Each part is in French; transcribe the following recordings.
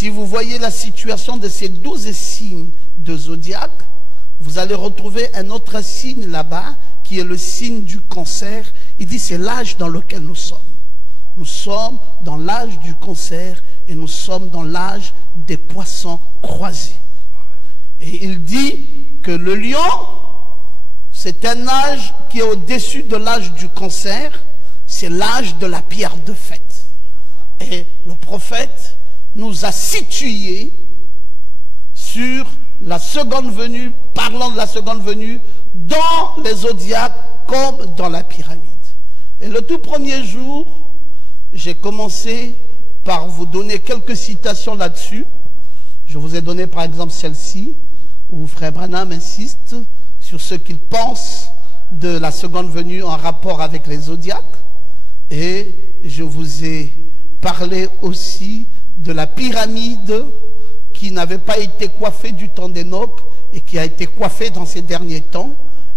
Si vous voyez la situation de ces 12 signes de zodiaque, vous allez retrouver un autre signe là-bas, qui est le signe du cancer. Il dit c'est l'âge dans lequel nous sommes. Nous sommes dans l'âge du cancer et nous sommes dans l'âge des poissons croisés. Et il dit que le lion, c'est un âge qui est au-dessus de l'âge du cancer, c'est l'âge de la pierre de fête. Et le prophète nous a situés sur la seconde venue, parlant de la seconde venue, dans les zodiaques comme dans la pyramide. Et le tout premier jour, j'ai commencé par vous donner quelques citations là-dessus. Je vous ai donné par exemple celle-ci, où Frère Branham insiste sur ce qu'il pense de la seconde venue en rapport avec les zodiaques. Et je vous ai parlé aussi de la pyramide qui n'avait pas été coiffée du temps d'Enoch et qui a été coiffée dans ces derniers temps.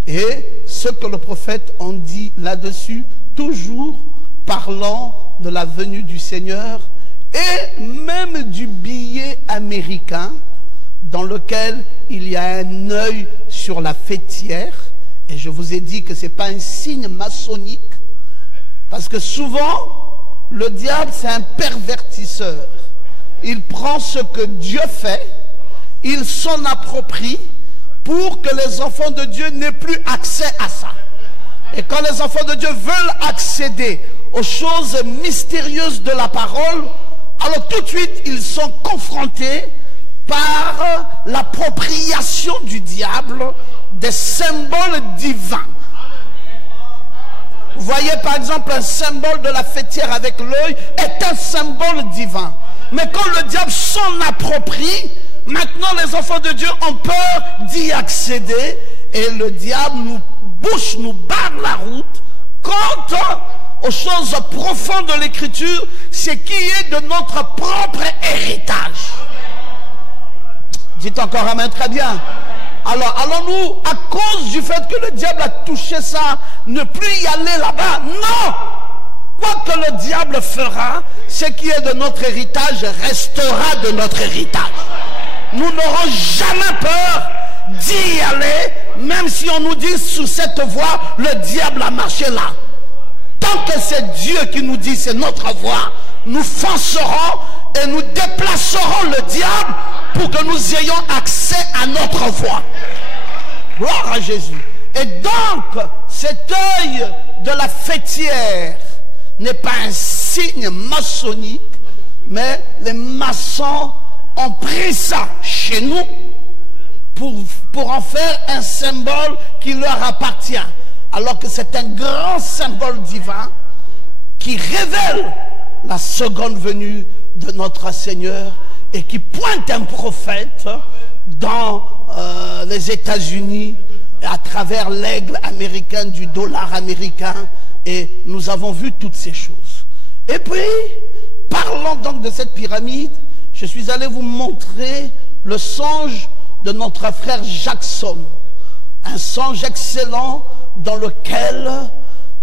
Et ce que le prophète en dit là-dessus, toujours parlant de la venue du Seigneur et même du billet américain dans lequel il y a un œil sur la fêtière. Et je vous ai dit que ce n'est pas un signe maçonnique, parce que souvent le diable c'est un pervertisseur. Il prend ce que Dieu fait, il s'en approprie pour que les enfants de Dieu n'aient plus accès à ça. Et quand les enfants de Dieu veulent accéder aux choses mystérieuses de la parole, alors tout de suite ils sont confrontés par l'appropriation du diable des symboles divins. Vous voyez par exemple un symbole de la fêtière avec l'œil est un symbole divin. Mais quand le diable s'en approprie, maintenant les enfants de Dieu ont peur d'y accéder et le diable nous bouche, nous barre la route quant aux choses profondes de l'écriture, ce qui est de notre propre héritage. Dites encore amen, très bien. Alors allons-nous, à cause du fait que le diable a touché ça, ne plus y aller là-bas? Non! Quoi que le diable fera, ce qui est de notre héritage restera de notre héritage. Nous n'aurons jamais peur d'y aller, même si on nous dit sous cette voie, le diable a marché là. Tant que c'est Dieu qui nous dit c'est notre voie, nous foncerons et nous déplacerons le diable pour que nous ayons accès à notre voie. Gloire à Jésus. Et donc, cet œil de la fêtière n'est pas un signe maçonnique, mais les maçons ont pris ça chez nous pour en faire un symbole qui leur appartient. Alors que c'est un grand symbole divin qui révèle la seconde venue de notre Seigneur et qui pointe un prophète dans les États-Unis à travers l'aigle américain, du dollar américain, et nous avons vu toutes ces choses. Et puis, parlant donc de cette pyramide, je suis allé vous montrer le songe de notre frère Jackson, un songe excellent dans lequel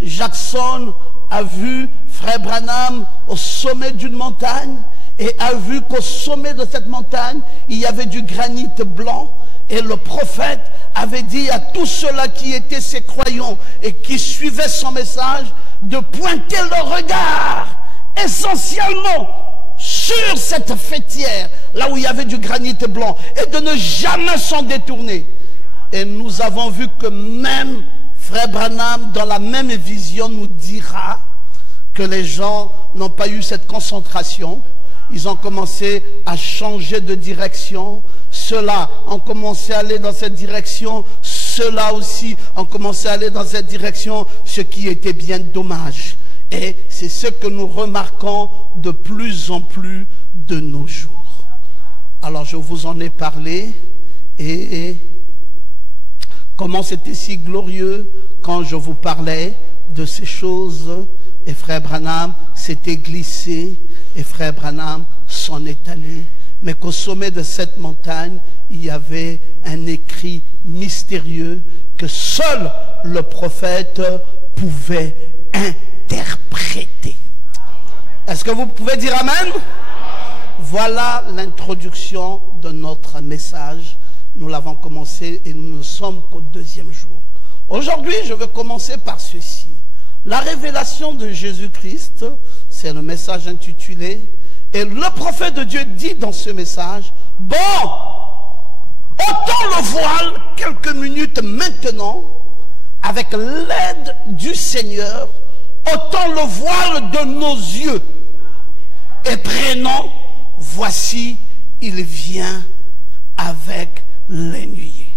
Jackson a vu frère Branham au sommet d'une montagne et a vu qu'au sommet de cette montagne, il y avait du granit blanc. Et le prophète avait dit à tous ceux-là qui étaient ses croyants et qui suivaient son message de pointer le regard essentiellement sur cette fêtière, là où il y avait du granit blanc, et de ne jamais s'en détourner. Et nous avons vu que même frère Branham, dans la même vision, nous dira que les gens n'ont pas eu cette concentration. Ils ont commencé à changer de direction. Ceux-là ont commencé à aller dans cette direction. Ceux-là aussi ont commencé à aller dans cette direction, ce qui était bien dommage. Et c'est ce que nous remarquons de plus en plus de nos jours. Alors je vous en ai parlé et comment c'était si glorieux quand je vous parlais de ces choses. Et frère Branham s'était glissé et frère Branham s'en est allé. Mais qu'au sommet de cette montagne, il y avait un écrit mystérieux que seul le prophète pouvait interpréter. Est-ce que vous pouvez dire amen? Voilà l'introduction de notre message. Nous l'avons commencé et nous ne sommes qu'au deuxième jour. Aujourd'hui, je vais commencer par ceci. La révélation de Jésus-Christ, c'est le message intitulé. Et le prophète de Dieu dit dans ce message, bon, ôtons le voile quelques minutes maintenant, avec l'aide du Seigneur, ôtons le voile de nos yeux et prenons, voici, il vient avec les nuées.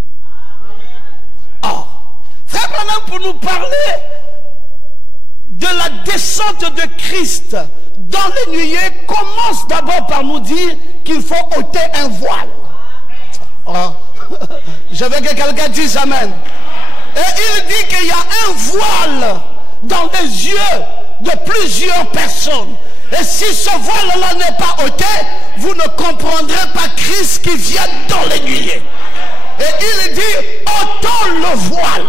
Or, Frère Branham, pour nous parler de la descente de Christ dans les nuées, commence d'abord par nous dire qu'il faut ôter un voile. Oh, je veux que quelqu'un dise Amen. Et il dit qu'il y a un voile dans les yeux de plusieurs personnes. Et si ce voile-là n'est pas ôté, vous ne comprendrez pas Christ qui vient dans les nuées. Et il dit, ôtons le voile.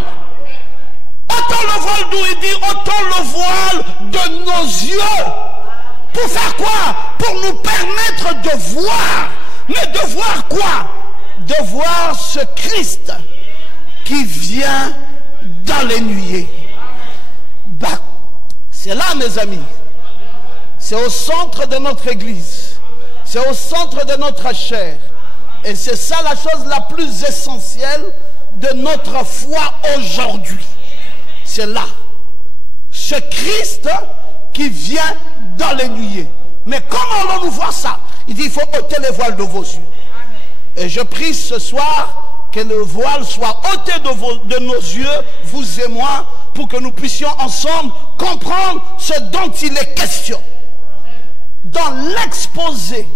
Ôtons le voile d'où il dit, ôtons le voile de nos yeux. Pour faire quoi? Pour nous permettre de voir. Mais de voir quoi? De voir ce Christ qui vient dans les nuées. Bah, c'est là, mes amis. C'est au centre de notre église. C'est au centre de notre chair. Et c'est ça la chose la plus essentielle de notre foi aujourd'hui. C'est là. Ce Christ qui vient dans les nuées. Mais comment allons-nous voir ça? Il dit, il faut ôter les voiles de vos yeux. Et je prie ce soir que le voile soit ôté de nos yeux, vous et moi, pour que nous puissions ensemble comprendre ce dont il est question. Dans l'exposé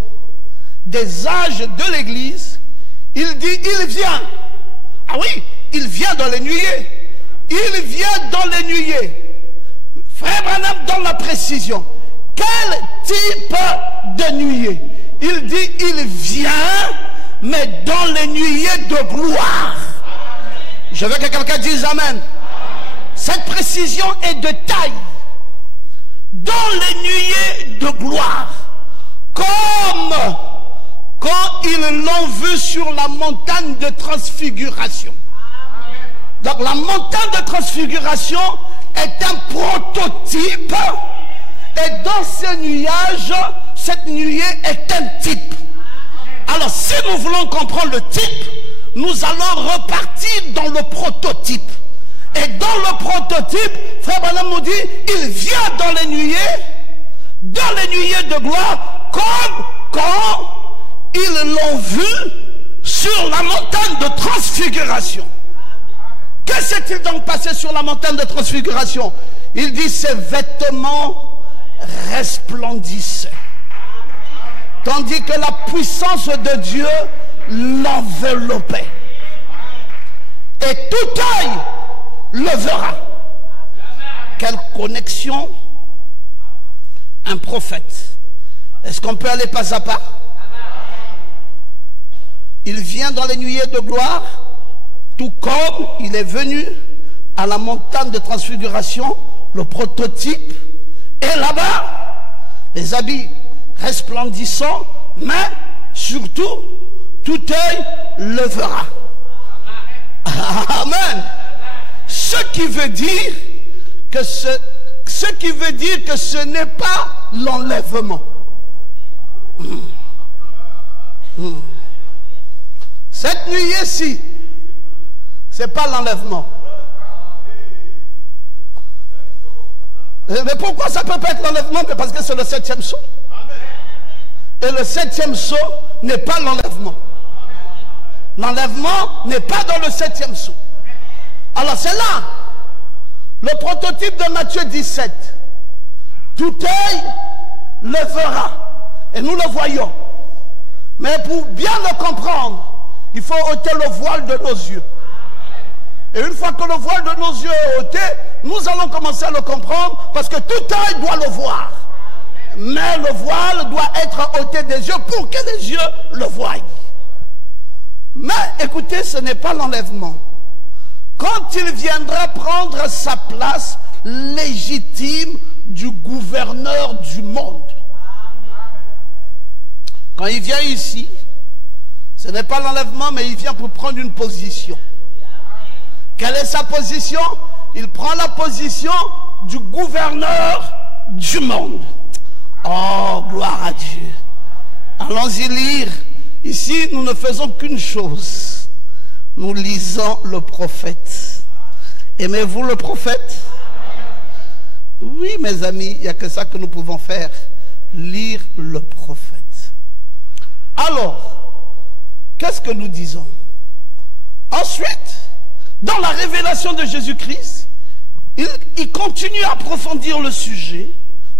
des âges de l'Église, il dit, il vient. Ah oui, il vient dans les nuées. Il vient dans les nuées. Frère Branham donne la précision. Quel type de nuée? Il dit, il vient, mais dans les nuées de gloire. Je veux que quelqu'un dise Amen. Cette précision est de taille. Dans les nuées de gloire. Comme quand ils l'ont vu sur la montagne de transfiguration. Donc la montagne de transfiguration est un prototype. Et dans ce nuage, cette nuée est un type. Alors si nous voulons comprendre le type, nous allons repartir dans le prototype. Et dans le prototype, Frère Branham nous dit, il vient dans les nuées de gloire, comme quand ils l'ont vu sur la montagne de transfiguration. Que s'est-il donc passé sur la montagne de transfiguration? Il dit, ses vêtements resplendissaient. Tandis que la puissance de Dieu l'enveloppait. Et tout œil le verra. Quelle connexion? Un prophète. Est-ce qu'on peut aller pas à pas? Il vient dans les nuées de gloire, tout comme il est venu à la montagne de transfiguration, le prototype, et là-bas, les habits resplendissants, mais surtout, tout œil le verra. Amen. Ce qui veut dire que ce n'est pas l'enlèvement. Cette nuée-ci, ce n'est pas l'enlèvement. Mais pourquoi ça ne peut pas être l'enlèvement? Parce que c'est le 7e sceau. Et le 7e sceau n'est pas l'enlèvement. L'enlèvement n'est pas dans le 7e sceau. Alors c'est là le prototype de Matthieu 17. Tout œil le verra. Et nous le voyons. Mais pour bien le comprendre, il faut ôter le voile de nos yeux. Et une fois que le voile de nos yeux est ôté, nous allons commencer à le comprendre, parce que tout œil doit le voir. Mais le voile doit être ôté des yeux pour que les yeux le voient. Mais écoutez, ce n'est pas l'enlèvement. Quand il viendra prendre sa place légitime du gouverneur du monde. Quand il vient ici, ce n'est pas l'enlèvement, mais il vient pour prendre une position. Quelle est sa position? Il prend la position du gouverneur du monde. Oh, gloire à Dieu. Allons-y lire. Ici, nous ne faisons qu'une chose. Nous lisons le prophète. Aimez-vous le prophète? Oui, mes amis, il n'y a que ça que nous pouvons faire. Lire le prophète. Alors, qu'est-ce que nous disons? Ensuite, dans la révélation de Jésus-Christ, il continue à approfondir le sujet.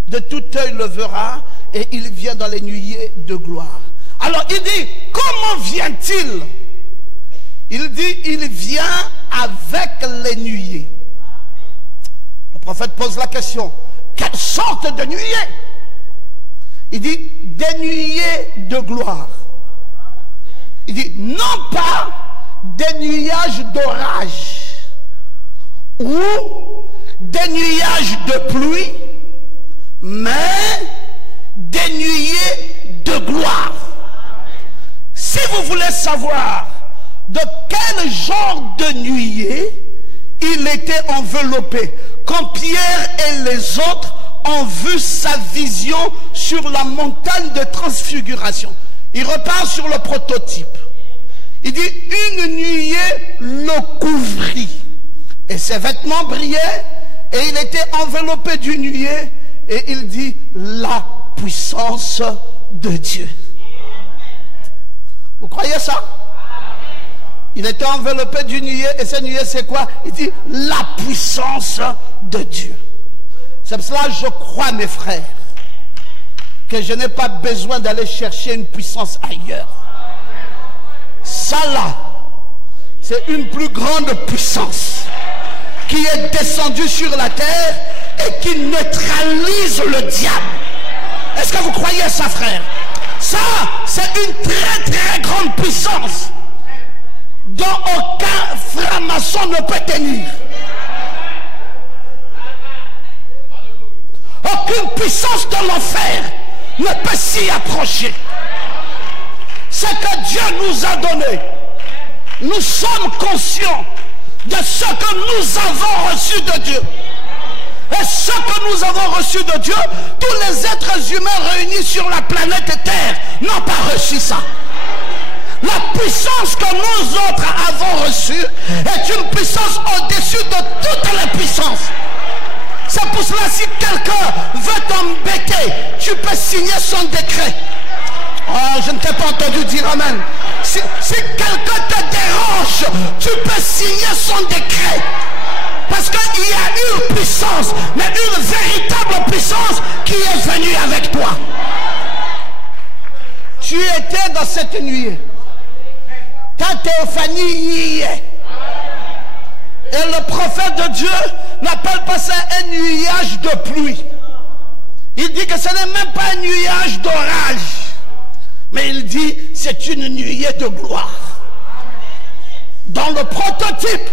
De tout œil le verra, et il vient dans les nuées de gloire. Alors il dit, comment vient-il? Il dit, il vient avec les nuées. Le prophète pose la question, quelle sorte de nuées? Il dit, des nuées de gloire. Il dit, non pas des nuages d'orage ou des nuages de pluie, mais des nuées de gloire. Si vous voulez savoir de quel genre de nuée il était enveloppé, quand Pierre et les autres ont vu sa vision sur la montagne de transfiguration, il repart sur le prototype. Il dit, une nuée le couvrit et ses vêtements brillaient et il était enveloppé d'une nuée. Et il dit, la puissance de Dieu. Vous croyez ça? Il était enveloppé d'une nuée, et cette nuée c'est quoi? Il dit, la puissance de Dieu. C'est pour cela que je crois, mes frères, que je n'ai pas besoin d'aller chercher une puissance ailleurs. Ça là, c'est une plus grande puissance qui est descendue sur la terre et qui neutralise le diable. Est-ce que vous croyez ça, frère? Ça, c'est une très très grande puissance dont aucun franc-maçon ne peut tenir. Aucune puissance de l'enfer ne peut s'y approcher. Ce que Dieu nous a donné, nous sommes conscients de ce que nous avons reçu de Dieu. Et ce que nous avons reçu de Dieu, tous les êtres humains réunis sur la planète Terre n'ont pas reçu ça. La puissance que nous autres avons reçue est une puissance au-dessus de toutes les puissances. C'est pour cela, si quelqu'un veut t'embêter, tu peux signer son décret. Oh, je ne t'ai pas entendu dire amen. Si quelqu'un te dérange, tu peux signer son décret. Parce qu'il y a une puissance, mais une véritable puissance qui est venue avec toi. Tu étais dans cette nuée. Ta théophanie y est. Et le prophète de Dieu n'appelle pas ça un nuage de pluie. Il dit que ce n'est même pas un nuage d'orage. Mais il dit c'est une nuée de gloire. Dans le prototype,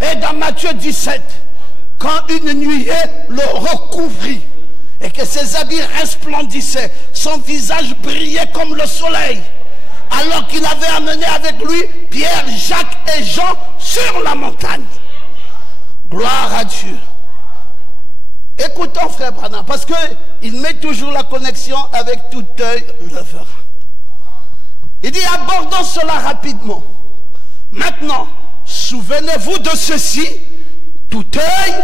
et dans Matthieu 17, quand une nuée le recouvrit et que ses habits resplendissaient, son visage brillait comme le soleil, alors qu'il avait amené avec lui Pierre, Jacques et Jean sur la montagne. Gloire à Dieu. Écoutons frère Branham, parce qu'il met toujours la connexion avec tout œil le verra. Il dit, abordons cela rapidement. Maintenant, souvenez-vous de ceci, tout œil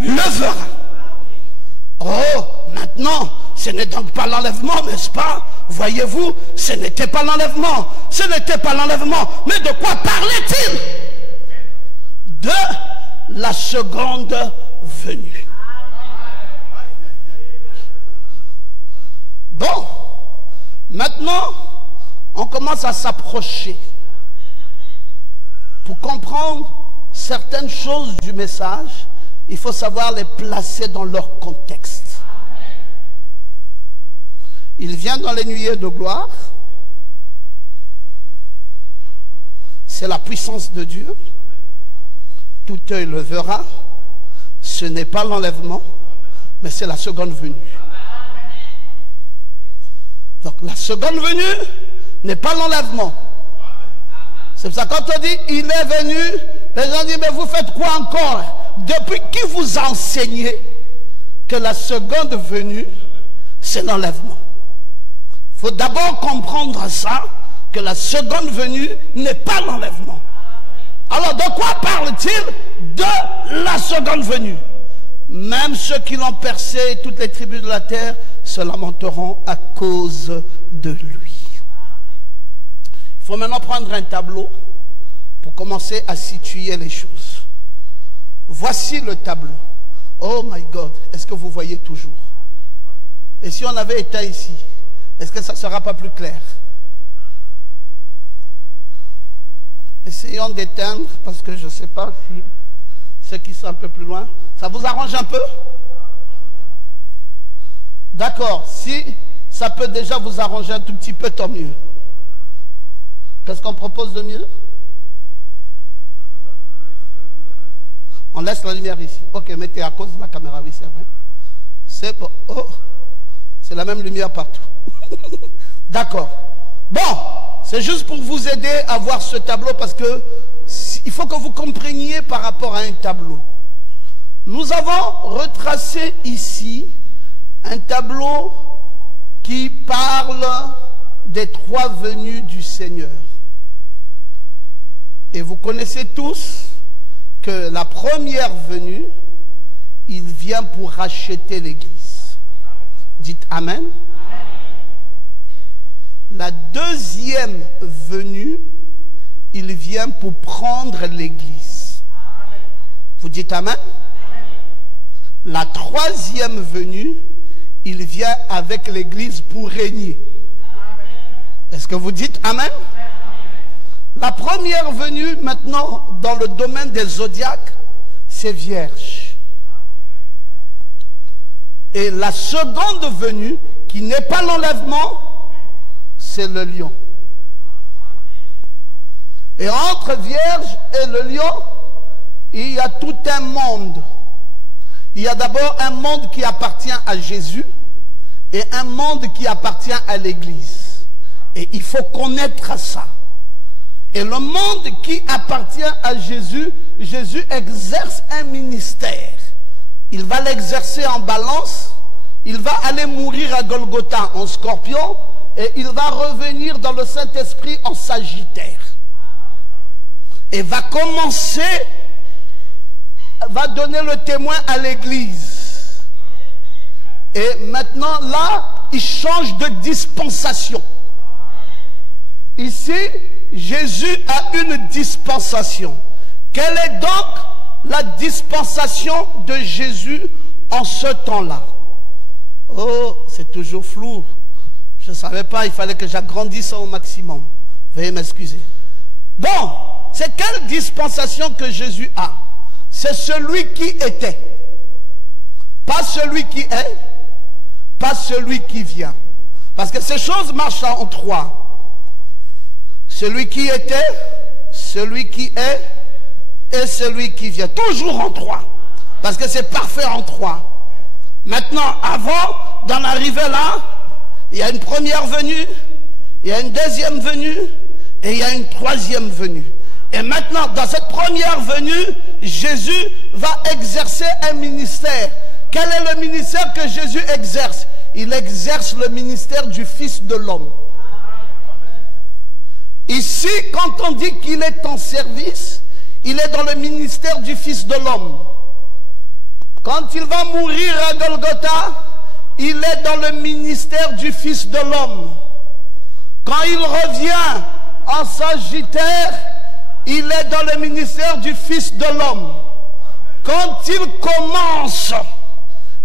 le verra. Oh, maintenant, ce n'est donc pas l'enlèvement, n'est-ce pas? Voyez-vous, ce n'était pas l'enlèvement. Ce n'était pas l'enlèvement. Mais de quoi parlait-il? De la seconde venue. Bon, maintenant, on commence à s'approcher pour comprendre certaines choses du message. Il faut savoir les placer dans leur contexte. Il vient dans les nuées de gloire. C'est la puissance de Dieu. Tout œil le verra. Ce n'est pas l'enlèvement, mais c'est la seconde venue. Donc la seconde venue n'est pas l'enlèvement. C'est pour ça que quand on dit il est venu, les gens disent mais vous faites quoi encore? Depuis qui vous a enseigné que la seconde venue c'est l'enlèvement? Il faut d'abord comprendre ça, que la seconde venue n'est pas l'enlèvement. Alors de quoi parle-t-il? De la seconde venue. Même ceux qui l'ont percé, toutes les tribus de la terre se lamenteront à cause de lui. Il faut maintenant prendre un tableau pour commencer à situer les choses. Voici le tableau. Oh my God, est-ce que vous voyez toujours? Et si on avait été ici, est-ce que ça ne sera pas plus clair? Essayons d'éteindre, parce que je ne sais pas si ceux qui sont un peu plus loin, ça vous arrange un peu? D'accord, si ça peut déjà vous arranger un tout petit peu, tant mieux. Qu'est-ce qu'on propose de mieux? On laisse la lumière ici. Ok, mettez à cause de la caméra, oui, c'est vrai. C'est bon. Oh, c'est la même lumière partout. D'accord. Bon, c'est juste pour vous aider à voir ce tableau parce que il faut que vous compreniez par rapport à un tableau. Nous avons retracé ici un tableau qui parle des trois venues du Seigneur. Et vous connaissez tous que la première venue, il vient pour racheter l'Église. Dites Amen. La deuxième venue, il vient pour prendre l'Église. Vous dites Amen. La troisième venue, il vient avec l'Église pour régner. Est-ce que vous dites Amen? La première venue maintenant dans le domaine des zodiaques, c'est vierge. Et la seconde venue, qui n'est pas l'enlèvement, c'est le lion. Et entre vierge et le lion, il y a tout un monde. Il y a d'abord un monde qui appartient à Jésus et un monde qui appartient à l'Église. Et il faut connaître ça. Et le monde qui appartient à Jésus, Jésus exerce un ministère. Il va l'exercer en balance, il va aller mourir à Golgotha en scorpion, et il va revenir dans le Saint-Esprit en Sagittaire. Et va commencer, va donner le témoin à l'Église. Et maintenant, là, il change de dispensation. Ici, Jésus a une dispensation. Quelle est donc la dispensation de Jésus en ce temps-là? Oh, c'est toujours flou. Je ne savais pas, il fallait que j'agrandisse au maximum. Veuillez m'excuser. Bon, c'est quelle dispensation que Jésus a? C'est celui qui était. Pas celui qui est, pas celui qui vient. Parce que ces choses marchent en trois. Celui qui était, celui qui est et celui qui vient. Toujours en trois. Parce que c'est parfait en trois. Maintenant, avant d'en arriver là, il y a une première venue, il y a une deuxième venue et il y a une troisième venue. Et maintenant, dans cette première venue, Jésus va exercer un ministère. Quel est le ministère que Jésus exerce? Il exerce le ministère du Fils de l'homme. Ici, quand on dit qu'il est en service, il est dans le ministère du Fils de l'homme. Quand il va mourir à Golgotha, il est dans le ministère du Fils de l'homme. Quand il revient en Sagittaire, il est dans le ministère du Fils de l'homme. Quand il commence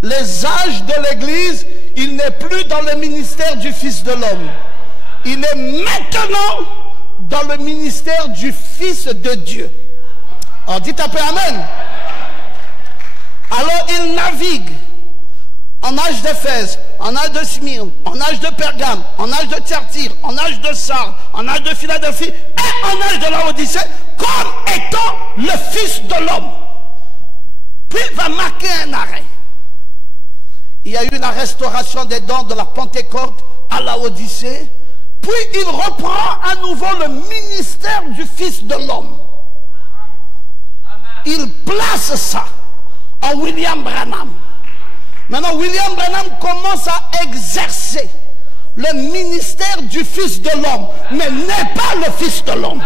les âges de l'Église, il n'est plus dans le ministère du Fils de l'homme. Il est maintenant dans le ministère du Fils de Dieu. Alors dites un peu Amen. Alors il navigue en âge d'Éphèse, en âge de Smyrne, en âge de Pergame, en âge de Thyatire, en âge de Sardes, en âge de Philadelphie et en âge de Laodicée, comme étant le Fils de l'homme. Puis il va marquer un arrêt. Il y a eu la restauration des dons de la Pentecôte à Laodicée, puis il reprend à nouveau le ministère du Fils de l'homme. Il place ça en William Branham. Maintenant, William Branham commence à exercer le ministère du Fils de l'homme, mais n'est pas le Fils de l'homme.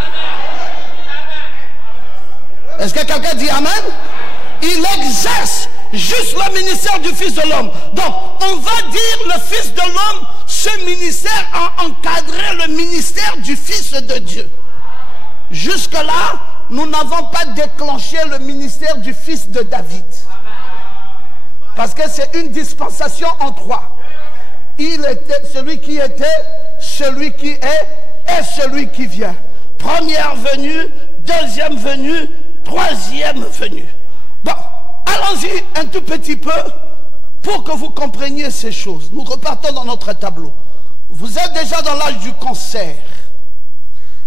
Est-ce que quelqu'un dit Amen? Il exerce juste le ministère du Fils de l'homme. Donc, on va dire le Fils de l'homme, ce ministère a encadré le ministère du Fils de Dieu. Jusque-là, nous n'avons pas déclenché le ministère du Fils de David. Parce que c'est une dispensation en trois. Il était celui qui était, celui qui est et celui qui vient. Première venue, deuxième venue, troisième venue. Bon, allons-y un tout petit peu pour que vous compreniez ces choses. Nous repartons dans notre tableau. Vous êtes déjà dans l'âge du cancer.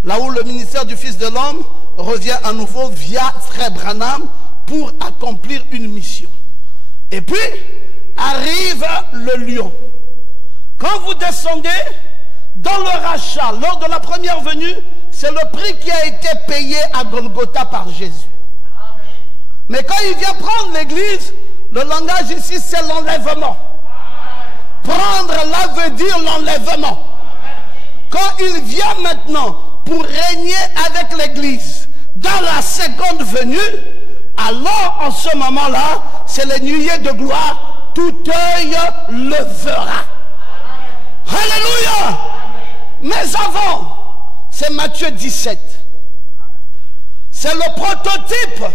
Là où le ministère du Fils de l'homme revient à nouveau via Frère Branham pour accomplir une mission. Et puis, arrive le lion. Quand vous descendez dans le rachat, lors de la première venue, c'est le prix qui a été payé à Golgotha par Jésus. Mais quand il vient prendre l'église, le langage ici, c'est l'enlèvement. Prendre là veut dire l'enlèvement. Quand il vient maintenant pour régner avec l'église dans la seconde venue, alors en ce moment-là, c'est les nuées de gloire, tout œil le verra. Alléluia. Mais avant, c'est Matthieu 17. C'est le prototype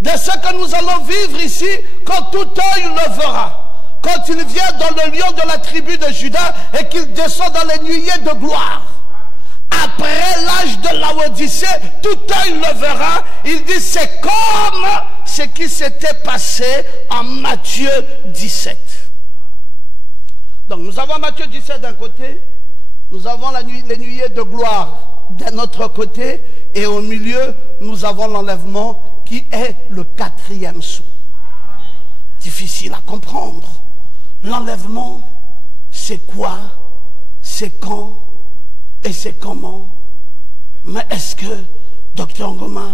de ce que nous allons vivre ici quand tout œil le verra. Quand il vient dans le lion de la tribu de Juda et qu'il descend dans les nuées de gloire. Après l'âge de Laodicée, tout œil le verra. Il dit c'est comme ce qui s'était passé en Matthieu 17. Donc nous avons Matthieu 17 d'un côté, nous avons les nuées de gloire d'un autre côté, et au milieu, nous avons l'enlèvement qui est le quatrième sceau. Difficile à comprendre. L'enlèvement, c'est quoi? C'est quand? Et c'est comment? Mais est-ce que, Docteur Ngoma,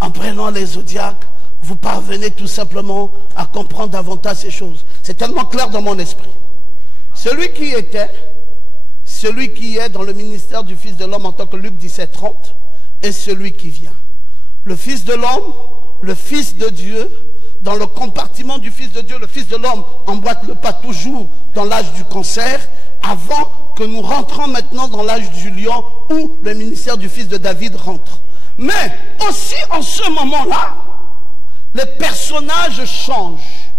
en prenant les zodiaques, vous parvenez tout simplement à comprendre davantage ces choses? C'est tellement clair dans mon esprit. Celui qui était, celui qui est dans le ministère du Fils de l'homme en tant que Luc 17:30, et celui qui vient. Le Fils de l'homme, le Fils de Dieu, dans le compartiment du Fils de Dieu, le Fils de l'homme emboîte le pas toujours dans l'âge du cancer, avant que nous rentrons maintenant dans l'âge du lion où le ministère du Fils de David rentre. Mais aussi en ce moment-là, les personnages changent.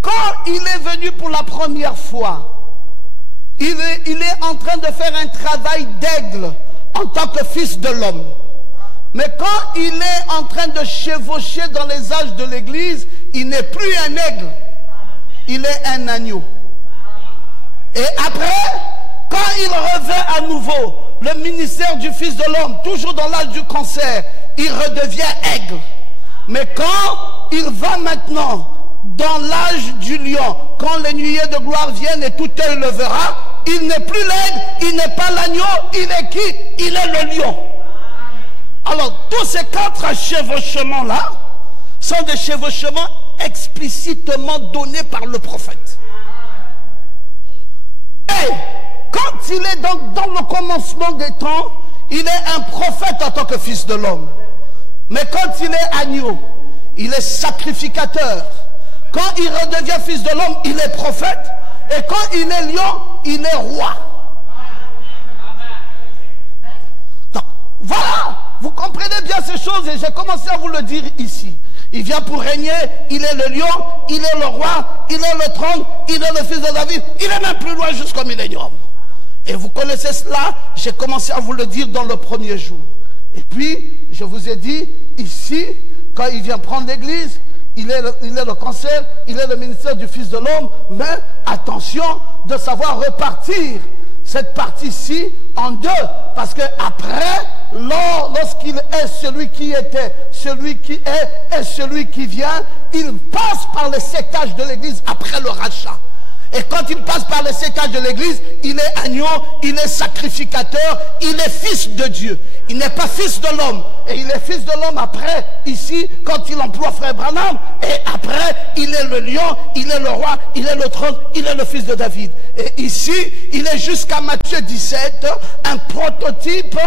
Quand il est venu pour la première fois, il est en train de faire un travail d'aigle en tant que Fils de l'homme. Mais quand il est en train de chevaucher dans les âges de l'église, il n'est plus un aigle, il est un agneau. Et après, quand il revient à nouveau, le ministère du Fils de l'homme, toujours dans l'âge du cancer, il redevient aigle. Mais quand il va maintenant dans l'âge du lion, quand les nuées de gloire viennent et tout œil le verra, il n'est plus l'aigle, il n'est pas l'agneau, il est qui? Il est le lion. Alors, tous ces quatre chevauchements-là sont des chevauchements explicitement donnés par le prophète. Et quand il est dans le commencement des temps, il est un prophète en tant que Fils de l'homme. Mais quand il est agneau, il est sacrificateur. Quand il redevient Fils de l'homme, il est prophète. Et quand il est lion, il est roi. Donc, voilà, vous comprenez bien ces choses et j'ai commencé à vous le dire ici. Il vient pour régner, il est le lion, il est le roi, il est le trône, il est le Fils de David. Il est même plus loin jusqu'au millénium. Et vous connaissez cela, j'ai commencé à vous le dire dans le premier jour. Et puis, je vous ai dit, ici, quand il vient prendre l'église, il est le cancer, il est le ministère du Fils de l'homme, mais attention de savoir repartir cette partie-ci en deux, parce que après, lorsqu'il est celui qui était, celui qui est et celui qui vient, il passe par le 7 âges de l'église après le rachat. Et quand il passe par les 7 âges de l'église, il est agneau, il est sacrificateur, il est fils de Dieu. Il n'est pas fils de l'homme. Et il est fils de l'homme après, ici, quand il emploie frère Branham. Et après, il est le lion, il est le roi, il est le trône, il est le fils de David. Et ici, il est jusqu'à Matthieu 17, un prototype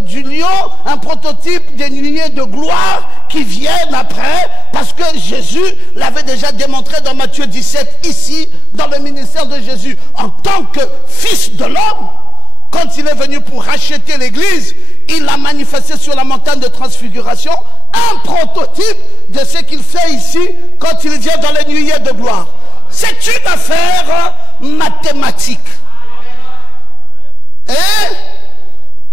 du lion, un prototype des nuées de gloire qui viennent après, parce que Jésus l'avait déjà démontré dans Matthieu 17, ici, dans le ministère de Jésus, en tant que fils de l'homme. Quand il est venu pour racheter l'église, il l'a manifesté sur la montagne de transfiguration, un prototype de ce qu'il fait ici quand il vient dans les nuées de gloire. C'est une affaire mathématique. Et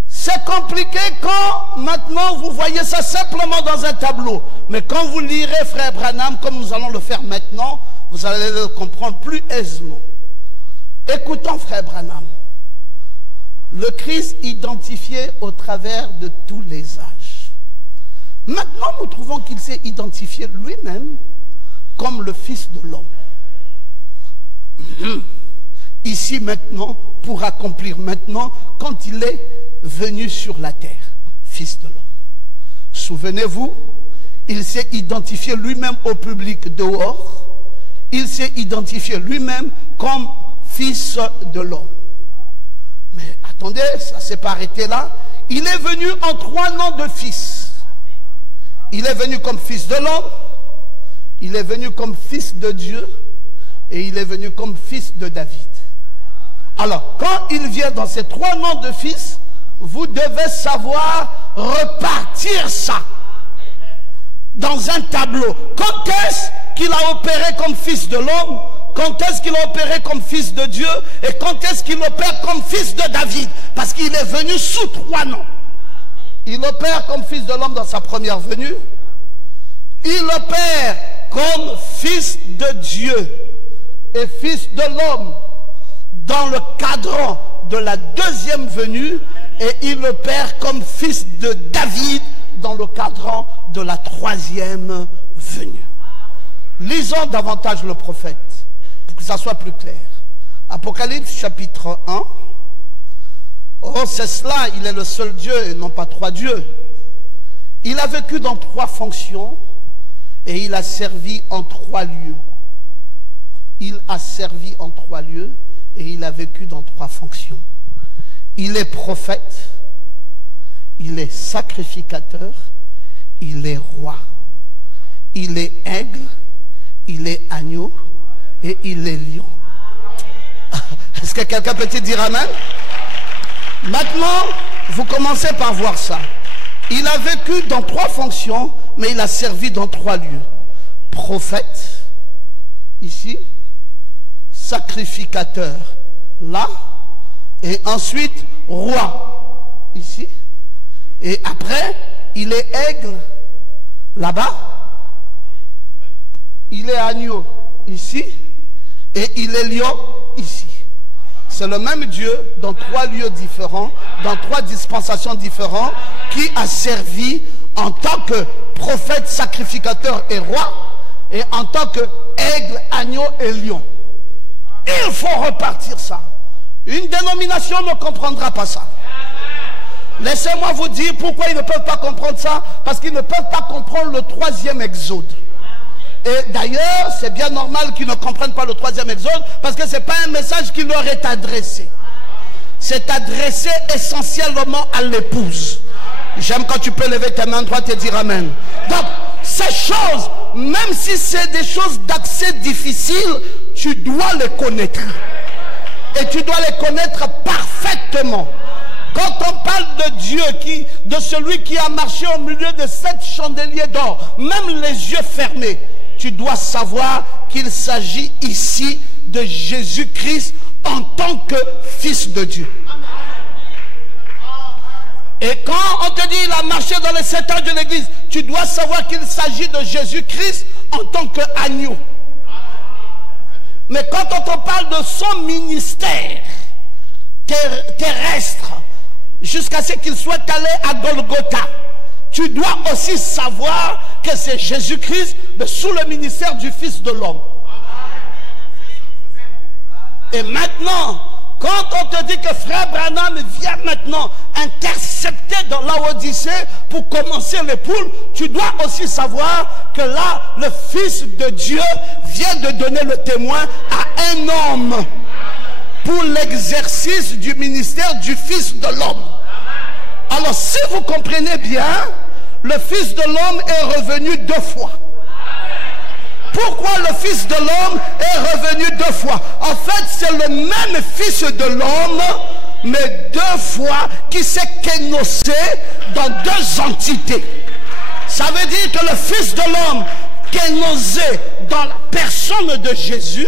c'est compliqué quand maintenant vous voyez ça simplement dans un tableau. Mais quand vous lirez frère Branham, comme nous allons le faire maintenant, vous allez le comprendre plus aisément. Écoutons frère Branham. Le Christ identifié au travers de tous les âges. Maintenant, nous trouvons qu'il s'est identifié lui-même comme le Fils de l'homme. Ici maintenant, pour accomplir maintenant, quand il est venu sur la terre, Fils de l'homme. Souvenez-vous, il s'est identifié lui-même au public dehors. Il s'est identifié lui-même comme Fils de l'homme. Mais attendez, ça ne s'est pas arrêté là. Il est venu en 3 noms de fils. Il est venu comme fils de l'homme, il est venu comme fils de Dieu, et il est venu comme fils de David. Alors, quand il vient dans ces 3 noms de fils, vous devez savoir repartir ça dans un tableau. Quand est-ce qu'il a opéré comme fils de l'homme? Quand est-ce qu'il a opéré comme fils de Dieu? Et quand est-ce qu'il opère comme fils de David? Parce qu'il est venu sous 3 noms. Il opère comme fils de l'homme dans sa première venue. Il opère comme fils de Dieu et fils de l'homme dans le cadran de la deuxième venue. Et il opère comme fils de David dans le cadran de la 3e venue. Lisons davantage le prophète, pour que ça soit plus clair. Apocalypse chapitre 1. Oh, c'est cela, il est le seul Dieu et non pas 3 dieux. Il a vécu dans 3 fonctions et il a servi en 3 lieux. Il a servi en 3 lieux et il a vécu dans 3 fonctions. Il est prophète, il est sacrificateur, il est roi. Il est aigle, il est agneau et il est lion. Est-ce que quelqu'un peut dire amen? Maintenant, vous commencez par voir ça. Il a vécu dans 3 fonctions, mais il a servi dans 3 lieux. Prophète, ici. Sacrificateur, là. Et ensuite, roi, ici. Et après, il est aigle, là-bas. Il est agneau, ici. Et il est lion, ici. C'est le même Dieu dans 3 lieux différents, dans 3 dispensations différentes, qui a servi en tant que prophète, sacrificateur et roi, et en tant que aigle, agneau et lion. Il faut repartir ça. Une dénomination ne comprendra pas ça. Laissez-moi vous dire pourquoi ils ne peuvent pas comprendre ça. Parce qu'ils ne peuvent pas comprendre le 3e exode. Et d'ailleurs, c'est bien normal qu'ils ne comprennent pas le 3e exode, parce que ce n'est pas un message qui leur est adressé. C'est adressé essentiellement à l'épouse. J'aime quand tu peux lever tes mains droites et dire amen. Donc, ces choses, même si c'est des choses d'accès difficile, tu dois les connaître. Et tu dois les connaître parfaitement. Quand on parle de Dieu, de celui qui a marché au milieu de 7 chandeliers d'or, même les yeux fermés, tu dois savoir qu'il s'agit ici de Jésus-Christ en tant que Fils de Dieu. Et quand on te dit qu'il a marché dans les 7 âges de l'église, tu dois savoir qu'il s'agit de Jésus-Christ en tant qu'agneau. Mais quand on te parle de son ministère terrestre, jusqu'à ce qu'il soit allé à Golgotha, tu dois aussi savoir que c'est Jésus-Christ sous le ministère du Fils de l'homme. Et maintenant, quand on te dit que frère Branham vient maintenant intercepter dans l'Odyssée pour commencer les poules, tu dois aussi savoir que là, le Fils de Dieu vient de donner le témoin à un homme pour l'exercice du ministère du Fils de l'homme. Alors si vous comprenez bien, le Fils de l'homme est revenu 2 fois. Pourquoi le Fils de l'homme est revenu 2 fois? En fait, c'est le même Fils de l'homme, mais 2 fois qui s'est kénossé dans 2 entités. Ça veut dire que le Fils de l'homme kénossé dans la personne de Jésus,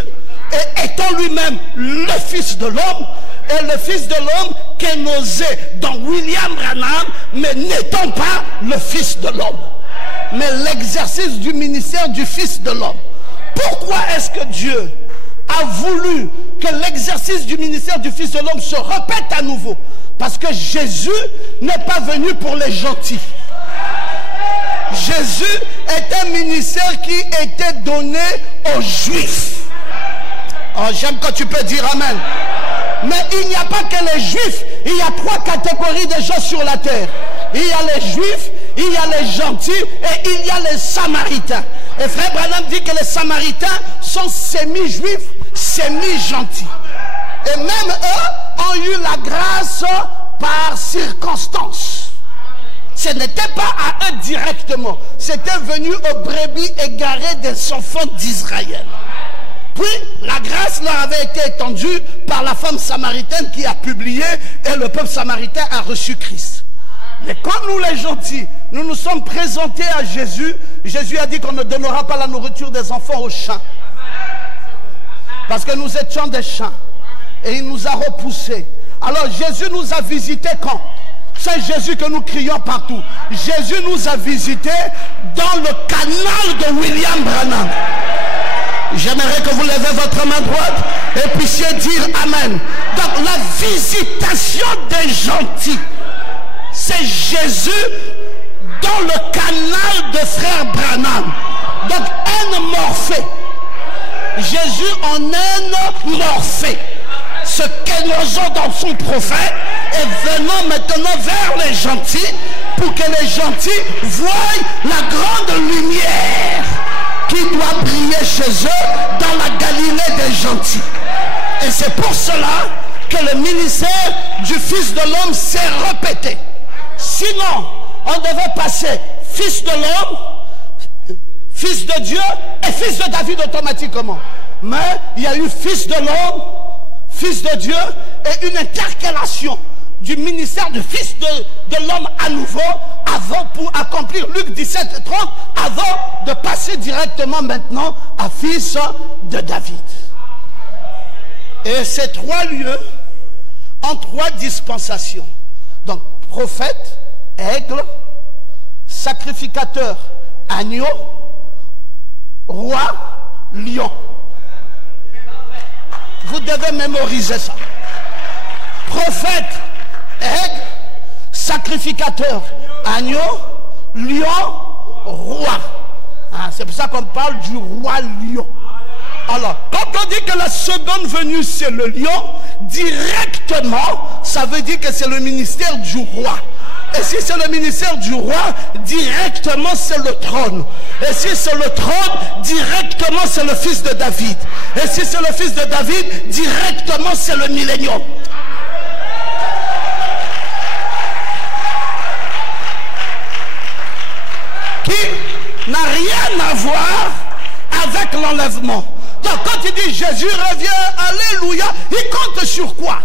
et étant lui-même le Fils de l'homme, et le Fils de l'homme kénossé dans William Branham, mais n'étant pas le Fils de l'homme, mais l'exercice du ministère du Fils de l'homme. Pourquoi est-ce que Dieu a voulu que l'exercice du ministère du Fils de l'homme se répète à nouveau? Parce que Jésus n'est pas venu pour les gentils. Jésus est un ministère qui était donné aux Juifs. Oh, j'aime quand tu peux dire Amen. Mais il n'y a pas que les Juifs. Il y a 3 catégories de gens sur la terre. Il y a les Juifs, il y a les gentils et il y a les Samaritains. Et frère Branham dit que les Samaritains sont semi-juifs, semi-gentils. Et même eux ont eu la grâce par circonstance. Ce n'était pas à eux directement. C'était venu aux brebis égarées des enfants d'Israël. Puis la grâce leur avait été étendue par la femme samaritaine qui a publié et le peuple samaritain a reçu Christ. Mais quand nous les gentils, nous nous sommes présentés à Jésus, Jésus a dit qu'on ne donnera pas la nourriture des enfants aux chiens. Parce que nous étions des chiens. Et il nous a repoussés. Alors Jésus nous a visités quand? C'est Jésus que nous crions partout. Jésus nous a visités dans le canal de William Branham. J'aimerais que vous levez votre main droite et puissiez dire Amen. Donc la visitation des gentils, c'est Jésus dans le canal de frère Branham. Donc un morphée. Jésus en un morphée. Se kénosant dans son prophète et venant maintenant vers les gentils pour que les gentils voient la grande lumière qui doit briller chez eux dans la Galilée des gentils. Et c'est pour cela que le ministère du Fils de l'homme s'est répété. Sinon, on devait passer Fils de l'homme, Fils de Dieu et Fils de David automatiquement. Mais il y a eu Fils de l'homme, Fils de Dieu et une intercalation du ministère du Fils de l'homme à nouveau avant pour accomplir Luc 17, 30 avant de passer directement maintenant à Fils de David. Et ces 3 lieux en 3 dispensations. Donc prophète, aigle, sacrificateur, agneau, roi, lion. Vous devez mémoriser ça. Prophète, aigle, sacrificateur, agneau, lion, roi. Ah, c'est pour ça qu'on parle du roi lion. Alors, quand on dit que la seconde venue c'est le lion, directement, ça veut dire que c'est le ministère du roi. Et si c'est le ministère du roi, directement c'est le trône. Et si c'est le trône, directement c'est le fils de David. Et si c'est le fils de David, directement c'est le millénium. Qui n'a rien à voir avec l'enlèvement. Donc quand il dit Jésus revient, alléluia, il compte sur quoi?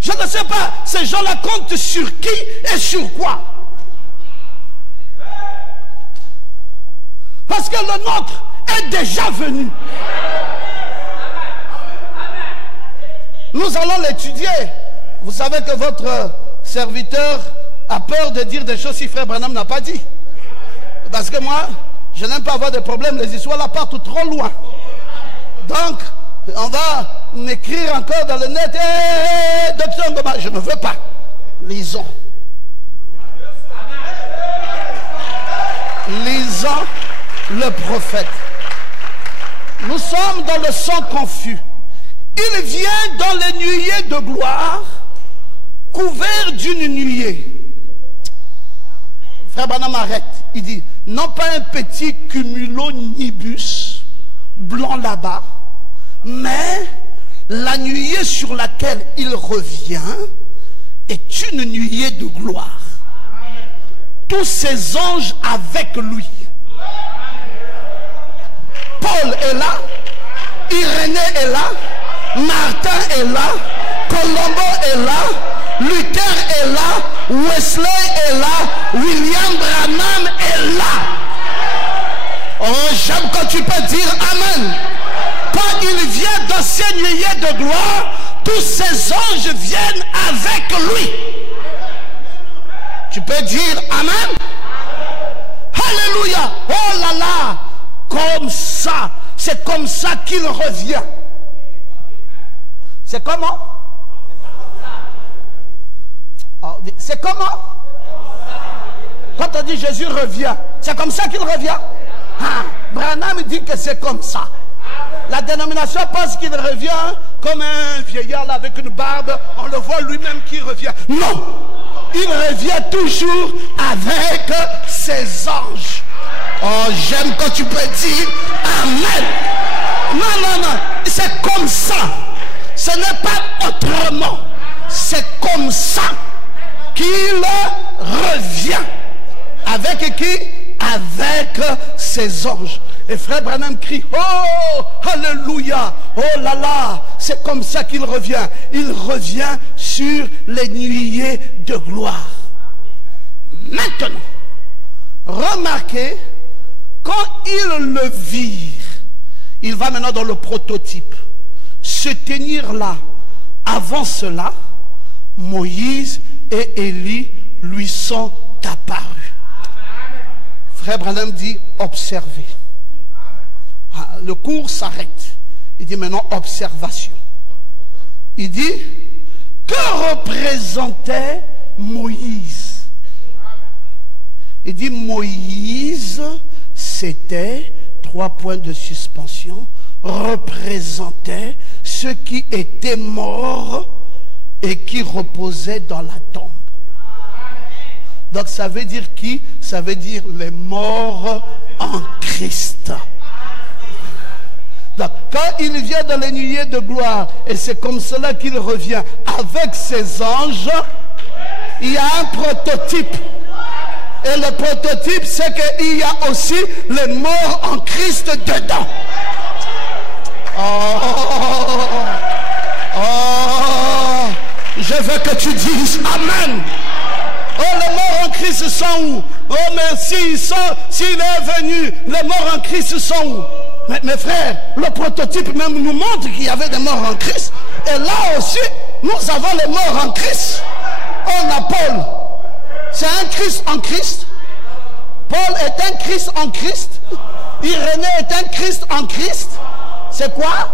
Je ne sais pas, ces gens-là comptent sur qui et sur quoi? Parce que le nôtre est déjà venu. Nous allons l'étudier. Vous savez que votre serviteur a peur de dire des choses si frère Branham n'a pas dit. Parce que moi, je n'aime pas avoir de problèmes. Les histoires là partent trop loin. Donc, on va m'écrire encore dans le net. Docteur Ngoma, je ne veux pas. Lisons. Lisons le prophète. Nous sommes dans le sang confus. Il vient dans les nuées de gloire, couvert d'une nuée. Frère Branham arrête. Il dit, non pas un petit cumulonimbus blanc là-bas, mais la nuée sur laquelle il revient est une nuée de gloire. Tous ces anges avec lui. Paul est là, Irénée est là, Martin est là, Colombo est là, Luther est là, Wesley est là, William Branham est là. Oh, j'aime quand tu peux dire Amen. Quand il vient dans ces nuées de gloire, tous ces anges viennent avec lui. Tu peux dire Amen. Alléluia. Oh là là. Comme ça. C'est comme ça qu'il revient. C'est comment? C'est comment? Quand on dit Jésus revient, c'est comme ça qu'il revient? Branham dit que c'est comme ça. La dénomination pense qu'il revient comme un vieillard là, avec une barbe. On le voit lui-même qui revient. Non! Il revient toujours avec ses anges. Oh, j'aime quand tu peux dire Amen. Non, non, non. C'est comme ça. Ce n'est pas autrement. C'est comme ça qu'il revient. Avec qui? Avec ses anges. Et frère Branham crie, oh, alléluia, oh là là, c'est comme ça qu'il revient. Il revient sur les nuées de gloire. Maintenant, remarquez, quand ils le virent, il va maintenant dans le prototype. Se tenir là. Avant cela, Moïse et Élie lui sont apparus. Frère Branham dit, observez. Le cours s'arrête. Il dit maintenant observation. Il dit, que représentait Moïse? Il dit, Moïse, c'était, 3 points de suspension, représentait ceux qui étaient morts et qui reposaient dans la tombe. Donc ça veut dire qui? Ça veut dire les morts en Christ. Donc, quand il vient dans les nuées de gloire, et c'est comme cela qu'il revient avec ses anges, il y a un prototype. Et le prototype, c'est qu'il y a aussi les morts en Christ dedans. Oh, je veux que tu dises Amen. Oh, les morts en Christ sont où? Oh, mais s'il est venu, les morts en Christ sont où? Mais mes frères, le prototype même nous montre qu'il y avait des morts en Christ. Et là aussi, nous avons les morts en Christ. On a Paul. C'est un Christ en Christ. Paul est un Christ en Christ. Irénée est un Christ en Christ. C'est quoi?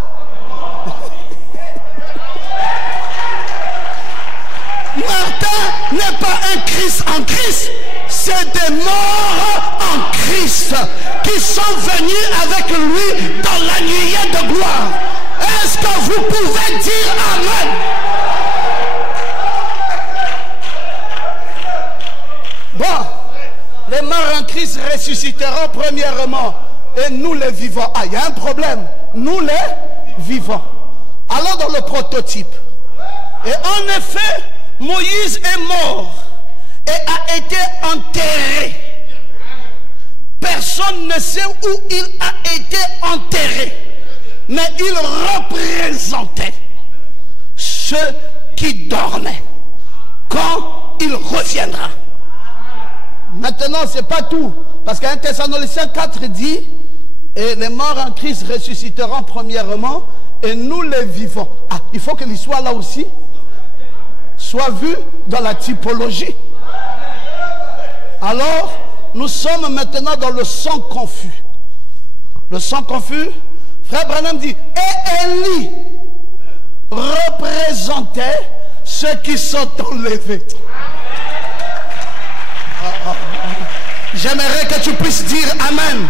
Martin n'est pas un Christ en Christ. C'est des morts en Christ qui sont venus avec lui dans la nuée de gloire. Est-ce que vous pouvez dire Amen? Bon, les morts en Christ ressusciteront premièrement et nous les vivants. Ah, il y a un problème. Nous les vivants. Allons dans le prototype. Et en effet, Moïse est mort et a été enterré. Personne ne sait où il a été enterré. Mais il représentait ceux qui dormaient quand il reviendra. Maintenant, ce n'est pas tout. Parce qu'un Thessaloniciens 4 dit, et les morts en Christ ressusciteront premièrement, et nous les vivons. Ah, il faut que l'histoire là aussi soit vue dans la typologie. Alors, nous sommes maintenant dans le sang confus. Le sang confus, frère Branham dit, et Élie représentait ceux qui sont enlevés. J'aimerais que tu puisses dire Amen.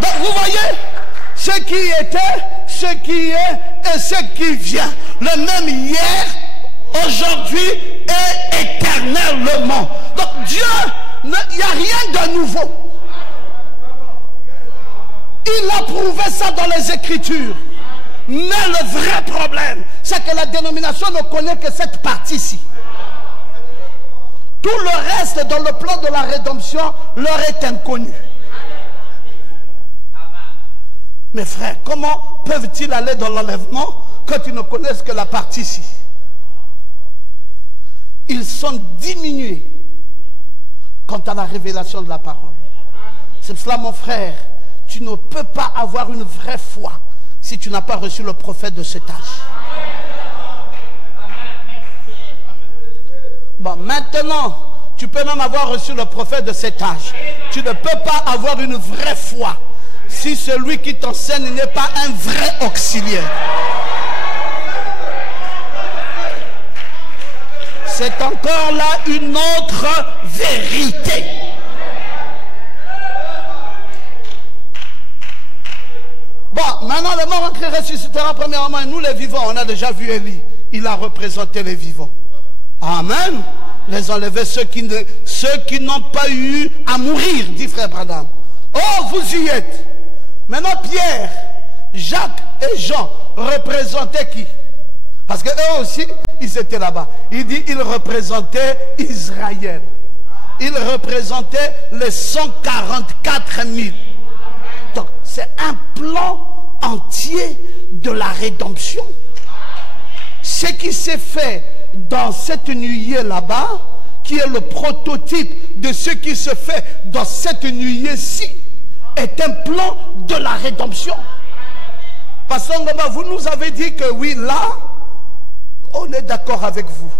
Donc vous voyez, Ce qui était, ce qui est et ce qui vient. Le même hier, aujourd'hui et éternellement. Donc Dieu, il n'y a rien de nouveau. Il a prouvé ça dans les Écritures. Mais le vrai problème, c'est que la dénomination ne connaît que cette partie-ci. Tout le reste dans le plan de la rédemption leur est inconnu. Mes frères, comment peuvent-ils aller dans l'enlèvement quand ils ne connaissent que la partie-ci? Ils sont diminués quant à la révélation de la parole. C'est pour cela, mon frère, tu ne peux pas avoir une vraie foi si tu n'as pas reçu le prophète de cet âge. Bon, maintenant, tu peux même avoir reçu le prophète de cet âge. Tu ne peux pas avoir une vraie foi si celui qui t'enseigne n'est pas un vrai auxiliaire. C'est encore là une autre vérité. Bon, maintenant le mort en Christ ressuscitera premièrement, et nous les vivants, on a déjà vu Élie, il a représenté les vivants. Amen. Les enlever, ceux qui n'ont pas eu à mourir, dit frère Branham. Oh, vous y êtes. Maintenant Pierre, Jacques et Jean représentaient qui? Parce qu'eux aussi, ils étaient là-bas. Il dit, ils représentaient Israël. Ils représentaient les 144 000. Donc, c'est un plan entier de la rédemption. Ce qui s'est fait dans cette nuée là-bas, qui est le prototype de ce qui se fait dans cette nuée-ci, est un plan de la rédemption. Pasteur Ngoma, vous nous avez dit que oui, là, on est d'accord avec vous.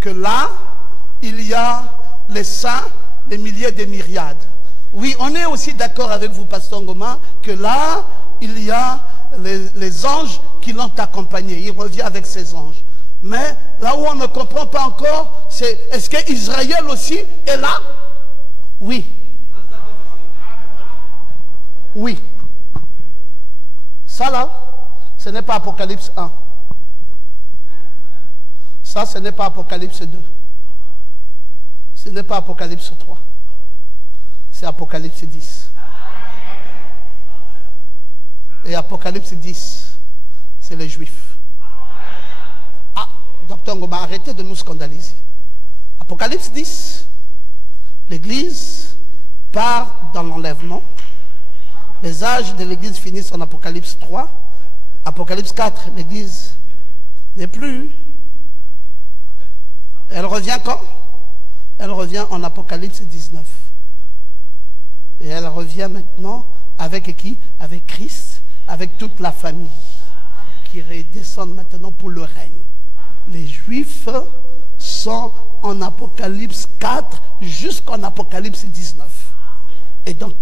Que là, il y a les saints, les milliers de myriades. Oui, on est aussi d'accord avec vous, Pasteur Ngoma, que là, il y a les anges qui l'ont accompagné. Il revient avec ses anges. Mais là où on ne comprend pas encore, c'est est-ce qu'Israël aussi est là? Oui. Oui. Ça là, ce n'est pas Apocalypse 1. Ça, ce n'est pas Apocalypse 2. Ce n'est pas Apocalypse 3. C'est Apocalypse 10. Et Apocalypse 10, c'est les Juifs. Ah, docteur Ngoma, arrêtez de nous scandaliser. Apocalypse 10, l'Église part dans l'enlèvement. Les âges de l'Église finissent en Apocalypse 3. Apocalypse 4, l'Église n'est plus. Elle revient quand? Elle revient en Apocalypse 19. Et elle revient maintenant avec qui? Avec Christ, avec toute la famille qui redescendent maintenant pour le règne. Les Juifs sont en Apocalypse 4 jusqu'en Apocalypse 19. Et donc,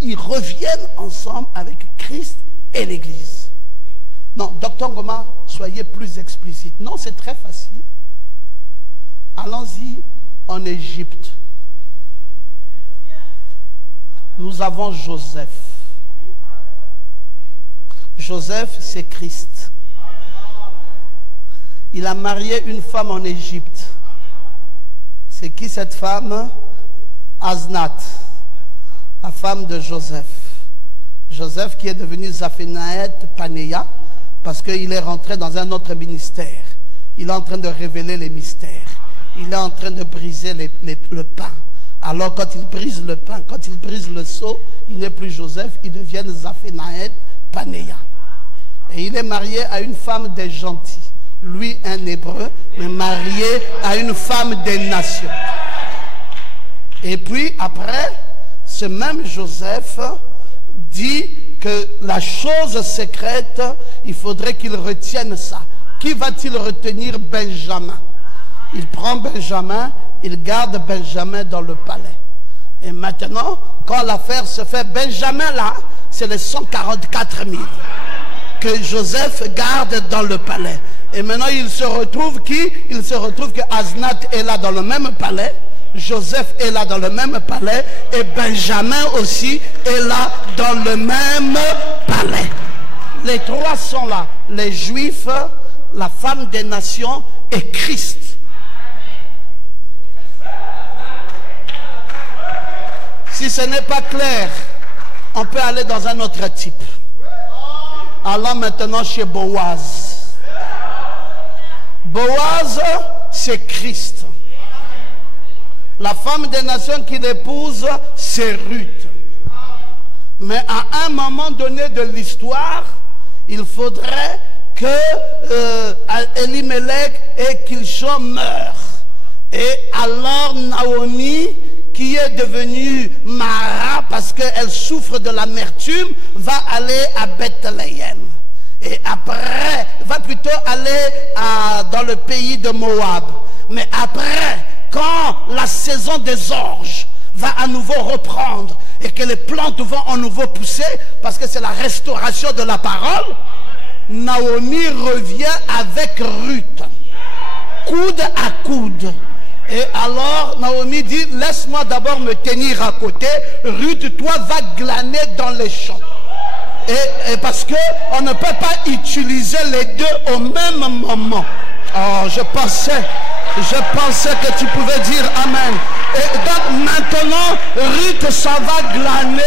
ils reviennent ensemble avec Christ et l'Église. Non, docteur Ngoma, soyez plus explicite. Non, c'est très facile. Allons-y en Égypte. Nous avons Joseph. Joseph, c'est Christ. Il a marié une femme en Égypte. C'est qui cette femme? Asenat, la femme de Joseph. Joseph qui est devenu Zaphénaët Panéa parce qu'il est rentré dans un autre ministère. Il est en train de révéler les mystères. Il est en train de briser le pain. Alors quand il brise le pain, quand il brise le seau, il n'est plus Joseph, il devient Zaphénaët Panéa. Et il est marié à une femme des gentils. Lui, un hébreu, mais marié à une femme des nations. Et puis après, ce même Joseph dit que la chose secrète, il faudrait qu'il retienne ça. Qui va-t-il retenir? Benjamin. Il prend Benjamin, il garde Benjamin dans le palais. Et maintenant, quand l'affaire se fait, Benjamin là, c'est les 144 000 que Joseph garde dans le palais. Et maintenant, il se retrouve qui? Il se retrouve que Asenat est là dans le même palais. Joseph est là dans le même palais et Benjamin aussi est là dans le même palais. Les trois sont là, les Juifs, la femme des nations et Christ. Si ce n'est pas clair, on peut aller dans un autre type. Allons maintenant chez Boaz. Boaz, c'est Christ. La femme des nations qu'il épouse, c'est Ruth. Mais à un moment donné de l'histoire, il faudrait que Elimelech et Kilshon meurent. Et alors Naomi, qui est devenue Mara parce qu'elle souffre de l'amertume, va aller à Bethléem. Et après, va plutôt aller dans le pays de Moab. Mais après, quand la saison des orges va à nouveau reprendre et que les plantes vont à nouveau pousser, parce que c'est la restauration de la parole, Naomi revient avec Ruth, coude à coude. Et alors Naomi dit, laisse-moi d'abord me tenir à côté, Ruth, toi va glaner dans les champs. Et parce qu'on ne peut pas utiliser les deux au même moment. Oh, je pensais que tu pouvais dire Amen. Et donc maintenant, Ruth s'en va glaner